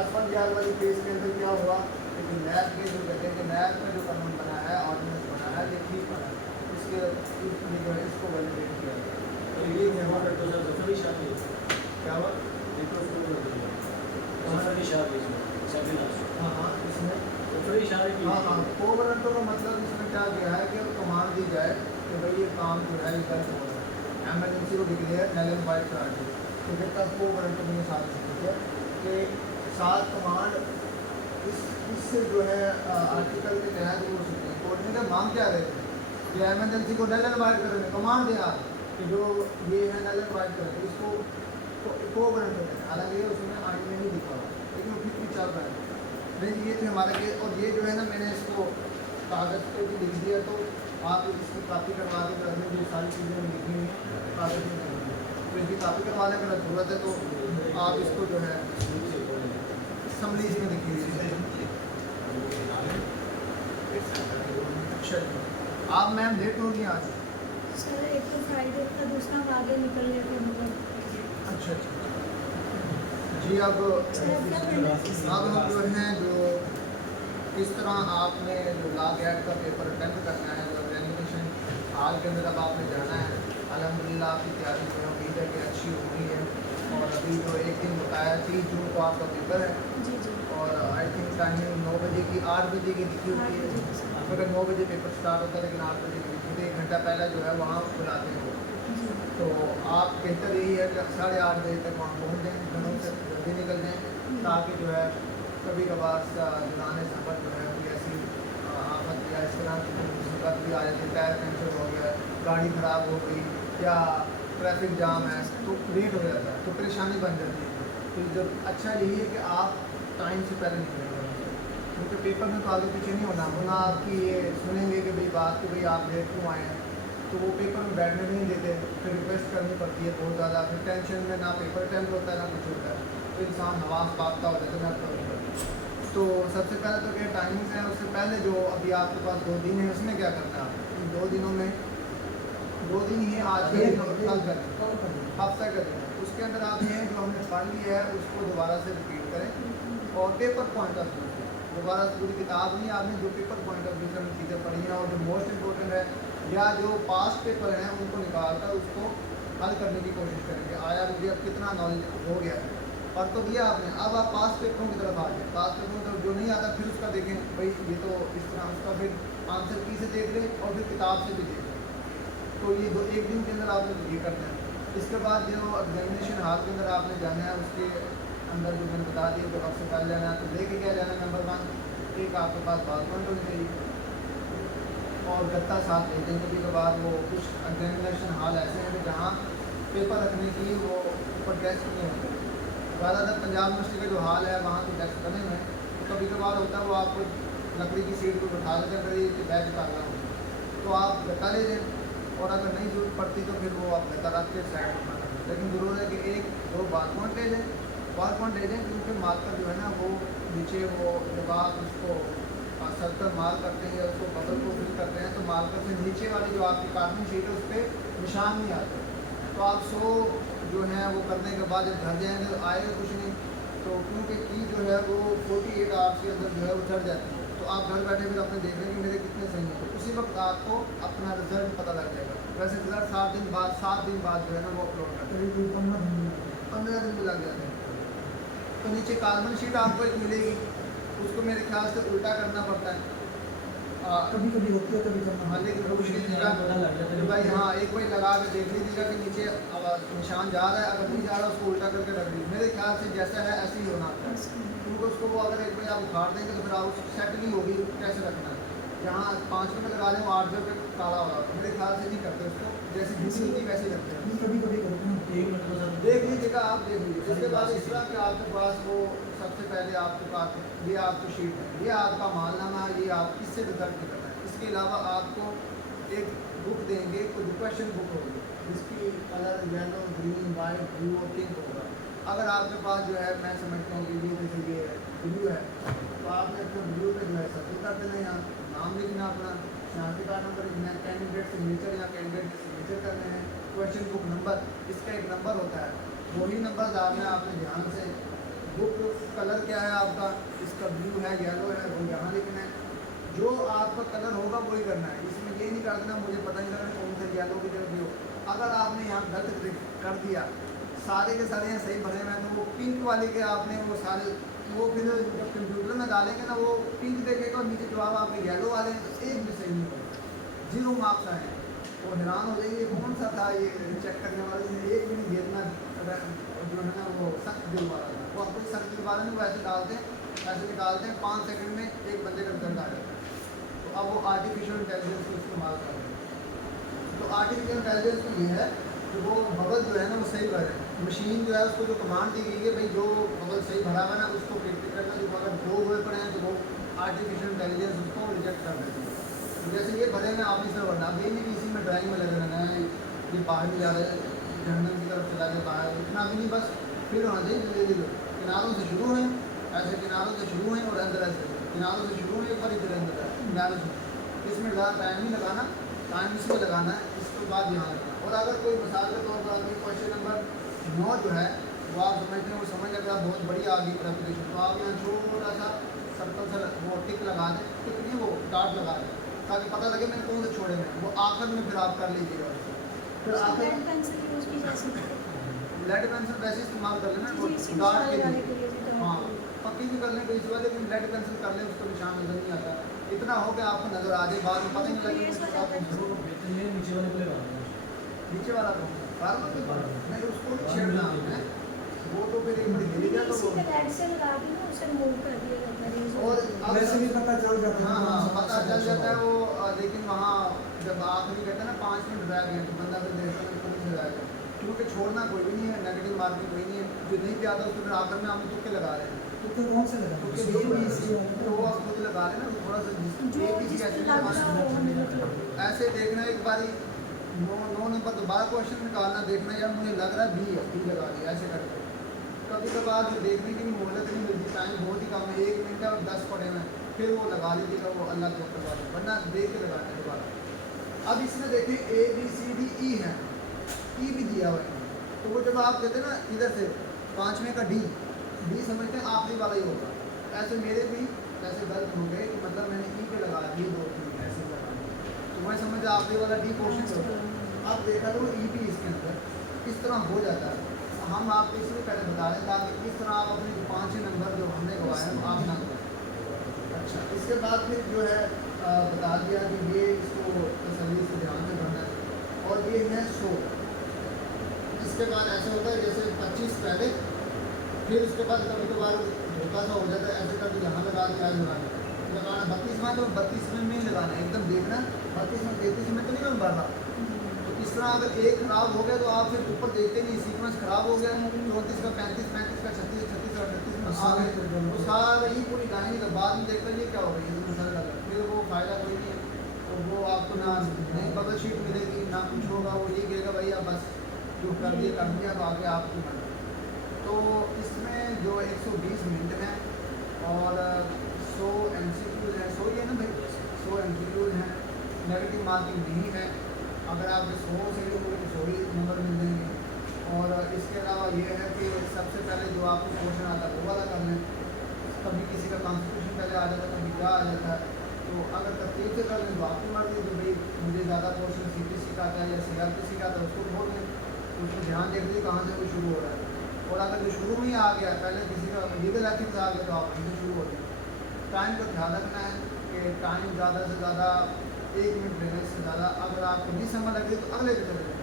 असफल जाल वाली केस के अंदर क्या हुआ कि नैब के जो कहते हैं कि नैब में जो कानून बना है, ऑर्डिनेंस बना है, ये ठीक बना है, इसके जो है इसको वैलिडेट किया गया। तो ये क्या हुआ, हाँ हाँ इसमें हाँ कोवरेंटो का मतलब इसमें क्या किया है कि कमांड दी जाए कि भाई ये काम जो है गलत हो रहा है, एमरजेंसी को डिक्लेयर नल एंड वाइड करा दी। तो जब तक कोवरेंटो नहीं साथ सकती है कि साथ कमांड इससे जो है आर्टिकल के तहत वो सुप्रीम कोर्ट ने मांग क्या रहे थे कि एमरजेंसी को नल एंड वाइड करेंगे, कमांड दिया कि जो ये है नल एंड वाइड करेंगे, इसको कोवरेंटो है। हालांकि उसमें आगे में नहीं दिखा हुआ, लेकिन वो फिर भी चल रहा है। लेकिन ये थे हमारे केस, और ये जो है ना मैंने इसको कागज़ पे भी लिख दिया, तो आप इसकी कापी करवा के घर में जो सारी चीज़ें लिखी हुई हैं कागज़ में लिखी हुई हैं, तो इसकी कापी करवाने की ज़रूरत है, तो आप इसको जो है असम्बली में लिखी हुई है। अच्छा, आप मैम लेट होगी आज? सर एक तो फ्राइडे का, दूसरा आगे निकल गया थे हम लोग। अच्छा जी, अब हम जो हैं जो किस तरह आपने जो लॉ गैट का पेपर अटेम्प्ट करना है, जो एग्जामिनेशन हाल के अंदर अब आपने जाना है। अल्हम्दुलिल्लाह आपकी तैयारी जो है उम्मीद है कि अच्छी हो रही है, और अभी जो एक दिन बताया 30 जून को आपका पेपर है, जी जी, और आई थिंक टाइमिंग 9 बजे की 8 बजे की लिखी होती है। अगर 9 बजे पेपर स्टार्ट होता है लेकिन 8 बजे की लिखी होती है, 1 घंटा पहले जो है वहाँ बुलाते हैं वो। जी तो आप बेहतर यही है कि 8:30 बजे तक वहाँ पहुँच जाएँ, घरों से जल्दी निकल जाएँ, ताकि जो है कभी कभार दौरान सफ़र जो है कोई ऐसी आफत या इस तरह की मुसीबत भी आ जाती है, टायर पंचर हो गया, गाड़ी ख़राब हो गई या ट्रैफिक जाम है, तो लेट हो जाता है, तो परेशानी बन जाती है। तो जब अच्छा यही है कि आप टाइम से पहले निकलेंगे, क्योंकि पेपर में तो आगे पीछे नहीं होना, वरना आपकी ये सुनेंगे कि भाई बात कि भाई आप लेट क्यों आए हैं, तो वो पेपर में बैठने नहीं देते, फिर रिक्वेस्ट करनी पड़ती है बहुत ज़्यादा, फिर टेंशन में ना पेपर अटेम्प्ट होता है ना कुछ होता है। तो इंसान हवास पाता हो जाता है। तो सबसे पहले तो क्या टाइमिंग्स है, उससे पहले जो अभी आपके पास 2 दिन है उसमें क्या करना है आपको, इन 2 दिनों में 2 दिन ही आज के दिन और कल करें, हफ्ता का दिन है, उसके अंदर आप ये जो हमने पढ़ लिया है उसको दोबारा से रिपीट करें और पेपर पॉइंट ऑफ व्यू से दोबारा पूरी किताब नहीं, आपने जो पेपर पॉइंट ऑफ व्यू से हमने चीज़ें पढ़ी हैं और जो मोस्ट इंपॉर्टेंट है या जो पास्ट पेपर हैं उनको निकाल कर उसको हल करने की कोशिश करेंगे। आया मुझे अब कितना नॉलेज हो गया है, पढ़ तो दिया आपने, अब आप पास्ट पेपरों की तरफ आ जाए। पास्ट पेपरों की तरफ जो नहीं आता फिर उसका देखें, भाई ये तो इस तरह उसका फिर आंसर की से देख लें और फिर किताब से भी देख लें। तो ये 1 दिन के अंदर आपने ये करना है। इसके बाद जो एग्जामिनेशन हाल के अंदर आपने जाना है उसके अंदर जो मैंने बता दिया, जो आपसे पहले जाना है तो लेके क्या जाना है, नंबर 1 एक आपके पास बात पॉइंट होनी चाहिए और गत्ता साथ ले लें। कभी कभार वो कुछ एग्जामिनेशन हाल ऐसे हैं कि जहाँ पेपर रखने की वो ऊपर डेस्क नहीं होते। ज़्यादातर पंजाब यूनिवर्सिटी का जो हाल है वहाँ तो डेस्क बने हुए हैं, तो कभी कभार होता है वो आपको लकड़ी की सीट पर बैठा देते हैं, अगर ये बैग निकालना हो तो आप गत्ता ले लें और अगर नहीं जरूरत पड़ती तो फिर वो आप गत्ता रख के साइड में रखें। लेकिन ज़रूर है कि 1-2 बार पॉइंट ले लें, बार पॉइंट ले लें क्योंकि मार्कर जो है ना वो नीचे वो जब आप उसको सर्कल मार्क करते हैं उसको बबल को फिल करते हैं तो मार्कर से नीचे वाली जो आपकी कार्बन शीट है उस पर निशान नहीं आते। तो आप 100 जो है वो करने के बाद जब घर जाएंगे तो आएगा कुछ नहीं, तो क्योंकि की जो है वो 48 आवर्स के अंदर जो है वो चढ़ जाती है, तो आप घर बैठे फिर अपने देख रहे हैं कि मेरे कितने सही हैं, तो उसी वक्त आपको अपना रिजल्ट पता लग जाएगा। वैसे रिजल्ट 7 दिन बाद जो है ना वो अपलोड करते हैं, 15 दिन में लग जाते हैं। तो नीचे कार्बन शीट आपको एक मिलेगी, उसको मेरे ख्याल से उल्टा करना पड़ता है, कभी कभी होती है कभी करना। हाँ लेकिन कोशिश कीजिएगा कि भाई हाँ एक बार लगा के देख लीजिएगा कि नीचे निशान जा रहा है, अगर नहीं जा रहा उसको उल्टा करके रख दीजिए। मेरे ख्याल से जैसा है ऐसे ही होना चाहिए, क्योंकि उसको वो अगर एक बार आप उखाड़ देंगे तो फिर आप उसको सेट नहीं होगी, कैसे रखना है। जहाँ 5 रुपये लगा लें वो 8 रुपये काला हो रहा है, मेरे ख्याल से नहीं करते उसको, जैसे जूती होती वैसे ही रखते हैं। कभी कभी करते हैं, देख लीजिएगा आप, देख लीजिए। इसके बाद इस तरह के आपके पास वो सबसे पहले आपके पास ये आपकी शीट है, ये आपका मालनामा है, ये आप किससे रिजल्ट करना है। इसके अलावा आपको एक बुक देंगे, कोई क्वेश्चन बुक होगी जिसकी colour yellow, green, white, blue और पिंक होगा। अगर आपके पास जो है मैं समझता हूँ कि ये जैसे ये ब्लू है तो आपने अपने ब्लू पे जो है सर्कल कर देना, यहाँ नाम लिखना अपना, शनाख्ती कार्ड नंबर लिखना है, कैंडिडेट सिग्नेचर या कैंडिडेट के सिग्नेचर करने हैं, क्वेश्चन बुक नंबर, इसका एक नंबर होता है, वही नंबर डालना है आपने ध्यान से। बुक कलर क्या है आपका, इसका ब्लू है, येलो है, वो यहाँ लिखना है। जो आपका कलर होगा वही करना है, इसमें ये नहीं कर देना मुझे पता नहीं लग रहा कौन सा येलो की तरफ भी हो। अगर आपने यहाँ गलत कर दिया, सारे के सारे यहाँ सही भरे हुए हैं, तो वो पिंक वाले के आपने वो सारे वो फिर जब कंप्यूटर में डालेंगे ना वो पिंक देखेगा और नीचे जवाब आपके येलो वाले हैं, तो एक भी सही नहीं होगा, 0 मार्क्स आए हैं। वो हैरान हो जाएंगे कौन सा था ये चेक करने वाले ने, एक भी नहीं भेजना जो है ना वो सख्त दिल वाला था। वो आपको सख्त दिल वाला नहीं, वो ऐसे डालते हैं, ऐसे निकालते हैं, 5 सेकंड में एक बंदे का रिजल्ट आ जाता है। तो अब वो आर्टिफिशियल इंटेलिजेंस को इस्तेमाल कर रहे हैं। तो आर्टिफिशियल इंटेलिजेंस में ये है कि वो बबल जो है ना वो सही भरे, मशीन जो है उसको जो कमांड दी गई है भाई जो बबल सही भरा हुआ है ना उसको प्रिडिक्ट करना, जो अगर 2 हुए पड़े हैं तो वो आर्टिफिशियल इंटेलिजेंस उसको रिजेक्ट कर देती है। तो जैसे ये भरे में आप इसे भरना, अब ये नहीं कि इसी में ड्राइंग में लगे रहना है, ये बाहर नहीं जा रहा है, जहन्नम की तरफ चला गया बाहर, इतना भी नहीं, बस फिर होना चाहिए धीरे धीरे, किनारों से शुरू हैं, ऐसे किनारों से शुरू हैं और अंदर ऐसे किनारों से शुरू हैं, एक बार इधर अंदर है किनारों से। इसमें ज़्यादा टाइम नहीं लगाना, टाइम इसमें लगाना है, इसके बाद यहाँ लगाना। और अगर कोई मिसाल के तौर पर आपकी क्वेश्चन नंबर 9 जो है वो आप समझते हैं, वो समझ लग रहा है बहुत बड़ी आ गई प्रेपरेशन, तो आप यहाँ छोटा सा सर्कल से वो टिक लगा दें, टिक नहीं वो डॉट लगा दें, ताकि पता लगे मैंने कौन से छोड़े हैं, वो आखिर में फिर आप कर लीजिएगा। फिर आखिर पेन पेंसिल यूज की जा सकती है, लेड पेंसिल वैसे इस्तेमाल कर लेना, जी, इसी डॉट निशान के लगाने लिए। के लिए भी हाँ पक्की भी कर लें कोई सिवा, लेकिन लेड पेंसिल कर लें उसको निशान नजर नहीं आता, इतना हो गया आपको नजर आ जाए, बाद में पता नहीं लगे नीचे वाला फार्मर के पास नहीं, उसको नहीं छेड़ना है, वो तो फिर एक बड़ी हिल गया तो इसी वो के लेड से लगा के ना उसे मूव कर दिया जाता है और अब वैसे भी पता चल जाता है। हाँ पता चल जाता है वो, लेकिन वहाँ जब आखिरी कहते हैं ना 5 मिनट रह गए तो बंदा फिर देखता है पुलिस से जाएगा, क्योंकि छोड़ना कोई भी नहीं है, नेगेटिव मार्किंग कोई नहीं है, जो नहीं भी आता उसको फिर आखिर में हम तुक्के लगा रहे हैं, तो कौन से लगा तुक्के तो वो आप खुद लगा रहे हैं ना, थोड़ा सा जो जिस पे लग रहा हो हमें मतलब ऐसे देखना, एक बारी 9 नंबर दोबारा क्वेश्चन निकालना, देखना यार मुझे लग रहा है बी है, बी लगा दिया ऐसे करके, तो कभी कभार जो देखने की भी मोहलत नहीं मिलती, टाइम बहुत ही कम है, 1 मिनट है और 10 पड़े हुए हैं, फिर वो लगा लीजिएगा, वो अल्लाह के ऊपर बात है, वरना देख के लगाना है दोबारा। अब इसमें देखिए ABCDE है, ई भी दिया हुआ है, तो वो जब आप कहते हैं ना इधर से 5वें का डी समझते हैं आखिरी वाला ही होगा, ऐसे मेरे भी ऐसे गलत हो गए कि मतलब मैंने ई पे लगा दिए 2-3 ऐसे लगा दिए, तो मैं समझ आखिरी वाला डी पोर्शन होगा। अब देखा तो ई भी इसके अंदर इस तरह हो जाता है। हम आपको इसलिए पहले बता दें ताकि इस तरह आप अपने जो 5 नंबर जो हमने गवाए हैं आप ना करें। अच्छा, इसके बाद फिर जो है बता दिया कि ये इसको तसल्ली से ध्यान से पढ़ना है, और ये है 100। इसके बाद ऐसे होता है जैसे 25 पहले, फिर उसके बाद कभी कभार धोखा सा हो जाता है, ऐसे करके यहाँ लगा के आज लगाना 32 में, तो 32 में नहीं लगाना, एकदम देखना 32 में 33 में तो नहीं मैं बढ़ रहा। तो इस तरह अगर एक खराब हो गया तो आप फिर ऊपर देखते नहीं, सीक्वेंस खराब हो गया 34 का 35, 35 का 36, 36 का 38 में आ गए, तो सारा ही पूरी गाने का बाद में देखते ये क्या हो रही है, तो मसाला लगा, फिर वो फ़ायदा कोई नहीं है, तो वो आपको ना नई बबल शीट मिलेगी ना कुछ होगा, वो ये कहेगा भैया बस जो कर दिया तो आगे आपकी मर्जी। तो इसमें जो 120 मिनट हैं और 100 MCQs हैं, 100 ही है ना भाई, 100 MCQs हैं, नेगेटिव मार्किंग नहीं है, अगर आप 100 से लोगे तो 100 ही नंबर मिल जाएंगे। और इसके अलावा ये है कि सबसे पहले जो आपको क्वेश्चन आता है वो वाला कर लें, कभी किसी का कॉन्स्टिट्यूशन पहले आ जाता है, कभी क्या आ जाता है, तो अगर तरतीब से कर लें तो आपकी मर्जी, तो भाई मुझे ज़्यादा क्वेश्चन CPC का आता है या CRPC का आता है उसको बोल दें, उसको ध्यान देख लीजिए कहाँ से वो शुरू हो रहा है, और अगर जो शुरू में ही आ गया पहले किसी का लीगल एथिक्स आ गया तो आप वहीं से शुरू हो जाए। टाइम का ध्यान रखना है कि टाइम ज़्यादा से ज़्यादा 1 मिनट लेना, इससे ज़्यादा अगर आपको नहीं समझ लग रही तो अगले पे चले जाए।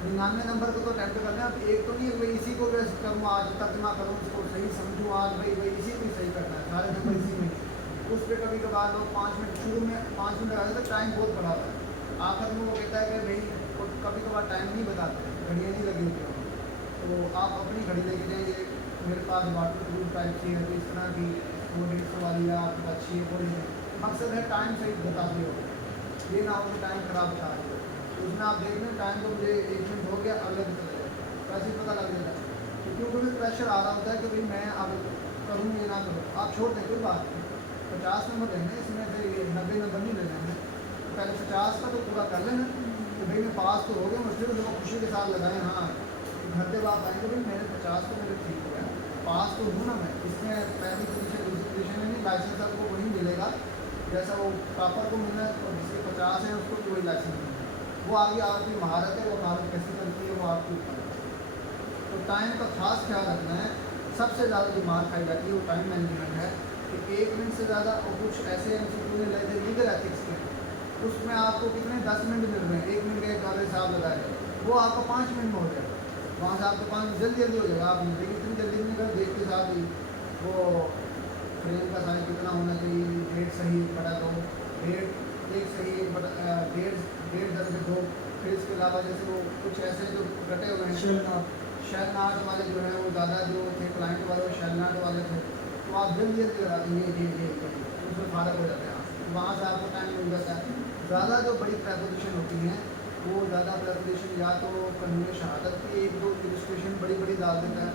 99 नंबर को तो अटैम्प्ट कर लें, अब एक तो नहीं है भाई इसी को बेस्ट करूँ आज, तर्जमा करूँ उसको सही समझूँ आज, भाई इसी को ही सही करना है, सारे नंबर इसी में, उस पर कभी कभार लोग 5 मिनट शुरू में 5 मिनट लगाते तो टाइम बहुत बड़ा होता है, आखिर में वो कहता है कि भाई कभी कभार टाइम नहीं बताते, घड़ियाँ नहीं लगी होती, तो आप अपनी घड़ी लेके जाइए, मेरे पास वाटर प्रूफ टाइप की है, तो इस तरह की 150 वाली या आपके पास 6 को लें, मकसद है टाइम सही बताते हो, ये ना हो टाइम खराब बता रहे हो, तो उसमें आप देख लें टाइम तो मुझे 1 मिनट हो गया, अगले दिन चले जाए, वैसे ही पता लग जाता है, तो क्योंकि भी प्रेशर आ रहा होता है कि भाई मैं अब करूँ ये ना करूँ, आप छोड़ दें कोई बात नहीं, 50 नंबर लेने इसमें से 90 नंबर नहीं लेना है, तो पहले 50 का तो पूरा कर लेना, तो भाई मैं पास तो हो गया, मुझे उसको खुशी के साथ लगाएं, हाँ घर जब आप आएंगे भाई मैंने 50 तो मेरे ठीक हो गया, पास तो हूँ ना मैं, इसमें पहली पोजीशन दूसरी पोजीशन में नहीं, लाइसेंस आपको वही मिलेगा जैसा वो टॉपर को मिलना है, और जिसके 50 है उसको भी वही लाइसेंस मिलना है, वो आगे आपकी महारत है, वो महारत कैसे चलती है वो आपके ऊपर है। तो टाइम का खास ख्याल रखना है, सबसे ज़्यादा जो मार खाई जाती है वो टाइम मैनेजमेंट है, कि 1 मिनट से ज़्यादा, और कुछ ऐसे MCQ ने लेते लीगल एथिक्स के, उसमें आपको कितने 10 मिनट मिल रहे हैं, 1 मिनट का एक आधा हिसाब लगाए, वो आपको 5 मिनट में हो जाएगा, वहाँ से आपके 5 जल्दी हो जाएगा, आप लेकिन इतनी जल्दी नहीं कर, देख के साथ ही वो फ्रेम का साइज कितना होना चाहिए, डेट सही बटा दो, डेट एक सही डेढ़ दर्ज दो, फिर इसके अलावा जैसे वो कुछ ऐसे जो रटे हुए हैं शेल नाट वाले जो हैं वो ज़्यादा जो थे क्लाइंट वाले वो शेल नाट वाले थे, तो आप जल्दी लगा देंगे ये उसमें फारक हो जाते हैं, वहाँ से आपको टाइम मिल जाता है। ज़्यादा जो बड़ी प्रेपोजिशन होती हैं वो ज़्यादा प्रेपोजिशन या तो कानून शहादत की 1-2 इलस्ट्रेशन बड़ी डाल देता है,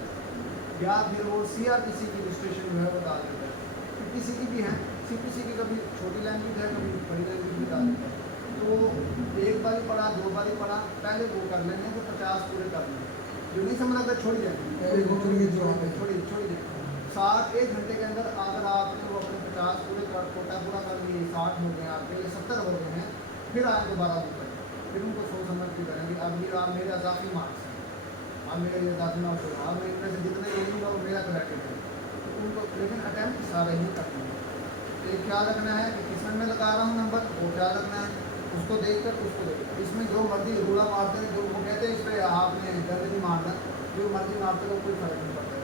या फिर वो CRPC की इलस्ट्रेशन जो है वो डाल देता है, CPC की भी है, CPC की कभी छोटी लैंग्वेज है कभी बड़ी लैंग्वेज भी डाल देता है, तो एक बार ही पढ़ा 2 बार ही पढ़ा, पहले वो कर लेंगे तो 50 पूरे कर लेंगे, जो नहीं समझ आता छोड़ जाएंगे, छोड़ी 1 घंटे के अंदर अगर आपने वो अपने 50 पूरे कोटा पूरा कर लिए, 60 हो गए आपके, 70 हो गए हैं, फिर आए दोबारा ऊपर, फिर उनको सोच समझ के करेंगे, अब ये आप मेरे अजाफी मार्क्स हैं, अब मेरे ये अजाफी मार्क्स होगा, अब मैं इनमें से जितने ले लूँगा वो मेरा क्रेडिट है, तो उनको लेकिन अटैम्प्ट सारे ही करते हैं, तो एक ख्याल रखना है कि किसमें मैं लगा रहा हूँ नंबर, वो ख्याल रखना है, उसको देख कर उसको देख, इसमें जो मर्जी रूड़ा मारते हैं, जो वो कहते हैं इस पर आपने दर्द नहीं मारना, जो मर्जी मारते हो कोई फ़र्क नहीं पड़ता है,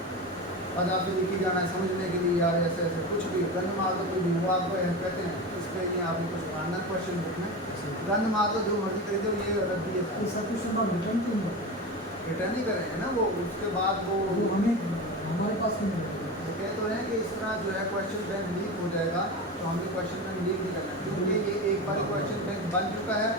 बस आपसे लिखी जाना है समझने के लिए, यार ऐसे ऐसे कुछ भी गंद मार दो, कोई भी वो आपको कहते हैं इस पर नहीं आपने कुछ मारना, क्वेश्चन बुक में गंद मार दो, जो मर्जी खरीदो, ये रद्दी है, सब कुछ रिटर्न क्यों रिटर्न ही करेंगे ना वो, उसके बाद वो हमें हमारे पास नहीं है, कहते तो हैं कि इस तरह जो है क्वेश्चन बैंक लीक हो जाएगा, तो हमें क्वेश्चन बैंक लीक नहीं करना, क्योंकि ये एक बार क्वेश्चन बैंक बन चुका है,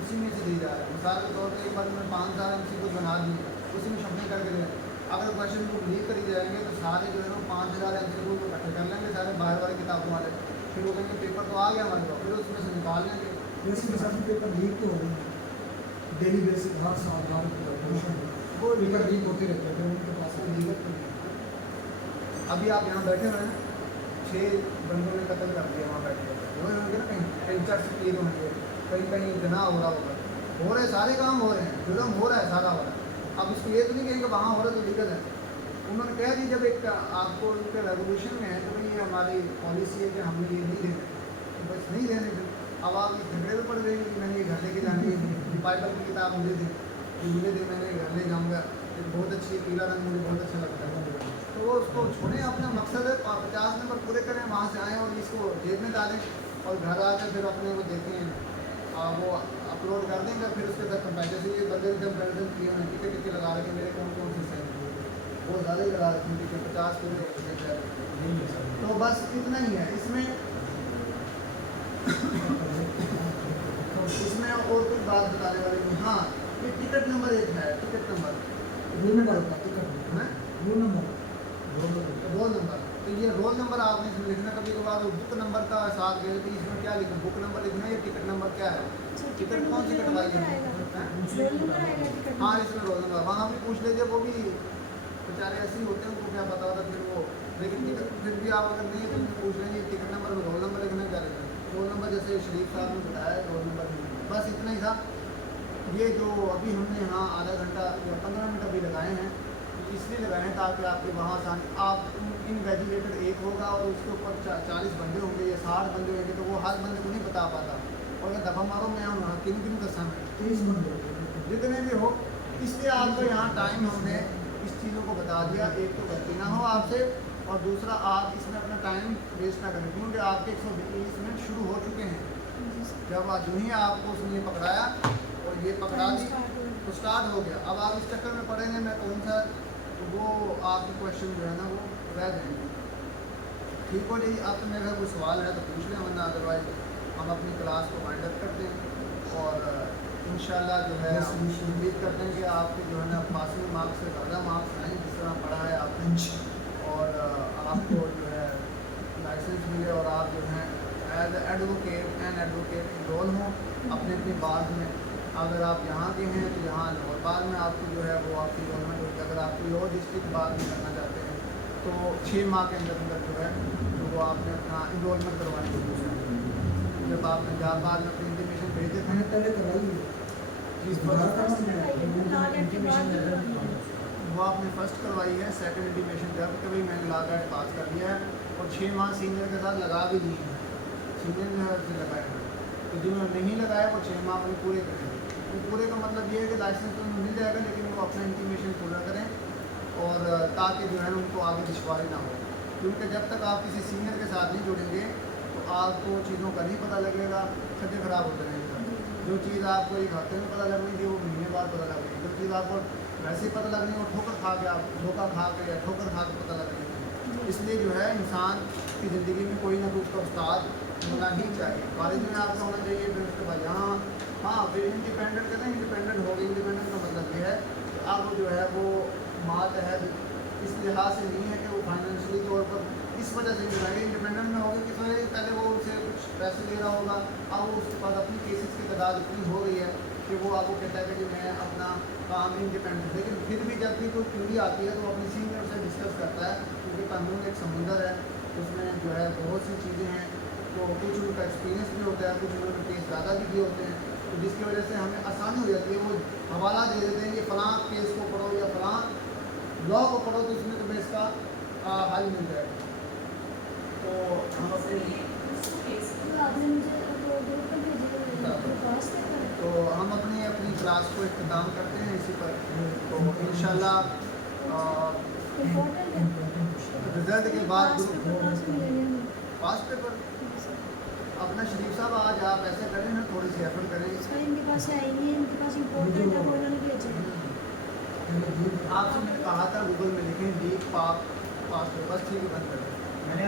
उसी में से दी जा रहा है, मिसाल के तौर पर एक बार में 5,000 MCQ बना दिए, उसी में शफलिंग करके दें, अगर क्वेश्चन बुक लीक करी जाएंगे तो सारे जो है ना 5000 MCQ को इकट्ठे कर लेंगे सारे बाहर वाली किताबों वाले, फिर वो कहेंगे पेपर तो आ गया हमारे पास, फिर उसमें से निकाल लेंगे। जैसे के साथ पेपर लीक तो हो रही है डेली बेसिस हर साल हर वो पेपर लीक होते रहते हैं, फिर उनके पास लीक तो नहीं है। अभी आप यहाँ बैठे हुए हैं, 6 बंदों ने कत्ल कर दिया वहाँ बैठे हुए होंगे ना, कहीं चर्च किए होंगे, कहीं कहीं गुनाह हो रहा होगा, हो रहे सारे काम हो रहे हैं, जुर्म हो रहा है, सारा हो रहा है। अब इसको ये तो नहीं कहेंगे वहाँ हो रहा है तो लीगल है। उन्होंने कह दी जब एक आपको उनके रेगुलेशन में है तो भाई ये हमारी पॉलिसी है कि हमें ये नहीं देने, तो बस नहीं देने थे। अब आप इस झगड़े में पड़ गए कि मैंने ये घर लेके जानी है, बाइबल की किताब मुझे दे, मुझे दे, मैंने घर ले जाऊँगा, बहुत अच्छी है, पीला रंग मुझे बहुत अच्छा लगता है, तो वो उसको छोड़ें, अपना मकसद है 50 नंबर पूरे करें, वहाँ से आएँ और इसको जेब में डालें और घर आकर फिर अपने को देखें, वो अपलोड कर देंगे, फिर उसके साथ कंपेरिजन से ये बंदे ने कंपेरिजन किए हैं, टिकट टिकट लगा रखे मेरे कौन कौन से सही बहुत ज़्यादा ही लगा रखे हैं टिकट 50 पूरे, तो बस इतना ही है इसमें। इसमें और कुछ बात बताने वाली नहीं। हाँ, ये टिकट नंबर 1 है, टिकट नंबर रोल नंबर होता है टिकट है, रोल नंबर रोल नंबर, तो ये रोल नंबर आपने इसमें लिखना, कभी कभार वो बुक नंबर का साथ गए तो इसमें क्या लिखना, बुक नंबर लिखना है या टिकट नंबर क्या है, टिकट कौन सी कटवाई है, रोल नंबर आएगा टिकट। हाँ इसमें रोल नंबर, वहाँ भी पूछ लीजिए, वो भी बेचारे ऐसे ही होते हैं, उनको क्या पता होता फिर वो, लेकिन टिकट फिर भी आप अगर नहीं है तो उनसे पूछ लेंगे टिकट नंबर में रोल नंबर लिखना, क्या लिखना, रोल नंबर जैसे शरीफ साहब ने बताया रोल नंबर नहीं, बस इतना ही था। ये जो अभी हमने यहाँ आधा घंटा या 15 मिनट अभी लगाए हैं, इसलिए लगाए हैं ताकि आपके वहाँ आसानी, आप इनवेजिलेटेड एक होगा और उसके ऊपर 40 बंदे होंगे या 60 बंदे होंगे, तो वो हर बंदे को नहीं बता पाता, और अगर दफा मारो मैं हूँ किन किन दसा में 30 नंबर जितने भी हो, इसलिए आपको यहाँ टाइम हमने इस चीज़ों को बता दिया, एक तो गलती ना हो आपसे, और दूसरा आप इसमें अपना टाइम वेस्ट ना करें, क्योंकि आपके 120 मिनट शुरू हो चुके हैं। जब आज ही आपको उसने पकड़ाया और ये पकड़ा दी तो स्टार्ट हो गया, अब आप इस चक्कर में पड़ेंगे मैं कौन सा, तो वो आपके क्वेश्चन जो है ना वो रह जाएंगे। ठीक हो जाइए, आप तो मेरे घर कोई सवाल है तो पूछ लें, वरना अदरवाइज हम अपनी क्लास को वाइंड अप करते हैं और इंशाल्लाह जो है हम उम्मीद करते हैं कि आपके जो है ना पासिंग मार्क्स से ज़्यादा मार्क्स आएँ जिस तरह पढ़ा है आपने, और आपको जो है लाइसेंस मिले और आप जो है एज एडवोकेट इनरोल हों अपने अपनी बात में। अगर आप यहाँ के हैं तो यहाँ लाहौर बाग में आपको जो है वो आपकी गवर्नमेंट होगी, अगर आप कोई और डिस्ट्रिक्ट बाग में करना चाहते हैं तो 6 माह के अंदर अंदर जो है तो वो आपने अपना इनरोलमेंट करवाने की कोशिश करें। जब आप पंजाब बाग में अपनी इंटीमेशन भेज देते हैं, पहले करवाई वो आपने फर्स्ट करवाई है, सेकंड इंटीमेशन जब कि भाई मैंने लॉ गार्ड पास कर लिया है और 6 माह सीनियर के साथ लगा भी लिए हैं, सीनियर ने से लगाए हैं, तो जिन्होंने नहीं लगाया वो 6 माह अपने पूरे करें। तो पूरे का मतलब ये है कि लाइसेंस तो उन्हें मिल जाएगा, लेकिन वो अपना इंटीमेशन पूरा करें और ताकि जो है उनको आगे दुश्वारी ना हो, क्योंकि जब तक आप किसी सीनियर के साथ नहीं जुड़ेंगे तो आपको चीज़ों का नहीं पता लगेगा, खर्चे ख़राब होते रहेंगे। जो चीज़ आपको एक हफ्ते में पता लग रही थी वो महीने बाद पता लग रही, जो चीज़ आपको वैसे ही पता लग रही है वो ठोकर खा के आप धोखा खा के या ठोकर खा के पता लग रही है। इसलिए जो है इंसान की ज़िंदगी में कोई ना कोई उसका उस्ताद होना ही चाहिए, कॉलेज में आपका होना चाहिए, फिर उसके बाद यहाँ हाँ फिर इंडिपेंडेंट कहते हैं, इंडिपेंडेंट हो गए, इंडिपेंडेंट का मतलब ये है कि अब जो है वो मातहत इस लिहाज से नहीं है कि वो फाइनेंशियली तौर पर इस वजह से नहीं इंडिपेंडेंट में होगा, किस वजह से पहले वो उनसे कुछ पैसे ले रहा होगा, अब वो उसके पास अपनी केसेस की तादाद इतनी हो गई है कि वो आपको कहता है कि मैं अपना काम इंडिपेंडेंट, लेकिन फिर भी जब भी कोई क्यूरी आती है तो वो अपनी सीनियर से डिस्कस करता है, क्योंकि कानून एक समुंदर है, उसमें जो है बहुत सी चीज़ें हैं, तो कुछ उनका एक्सपीरियंस भी होता है, कुछ उन्होंने केस ज़्यादा भी किए होते हैं, तो जिसकी वजह से हमें आसानी हो जाती है, वो हवाला दे देते हैं कि फ़लाँ केस को पढ़ो या फ़लाँ लॉ को पढ़ो तो इसमें तुम्हें इसका हल मिल जाएगा। तो हम अपने तो हम अपनी क्लास को इख्तिताम करते हैं इसी पर, तो इंशाल्लाह रिजल्ट के बाद पास पेपर अपना शरीफ साहब आज आप ऐसे करें ना, थोड़ी सी एफर्ट करें, इनके पास है ही नहीं, इनके पास इम्पोर्टेंट है, वो उन्होंने भेजा है। आपसे मैंने कहा था गूगल में लिखें लीक पास पेपर, ठीक है बंद करें, मैंने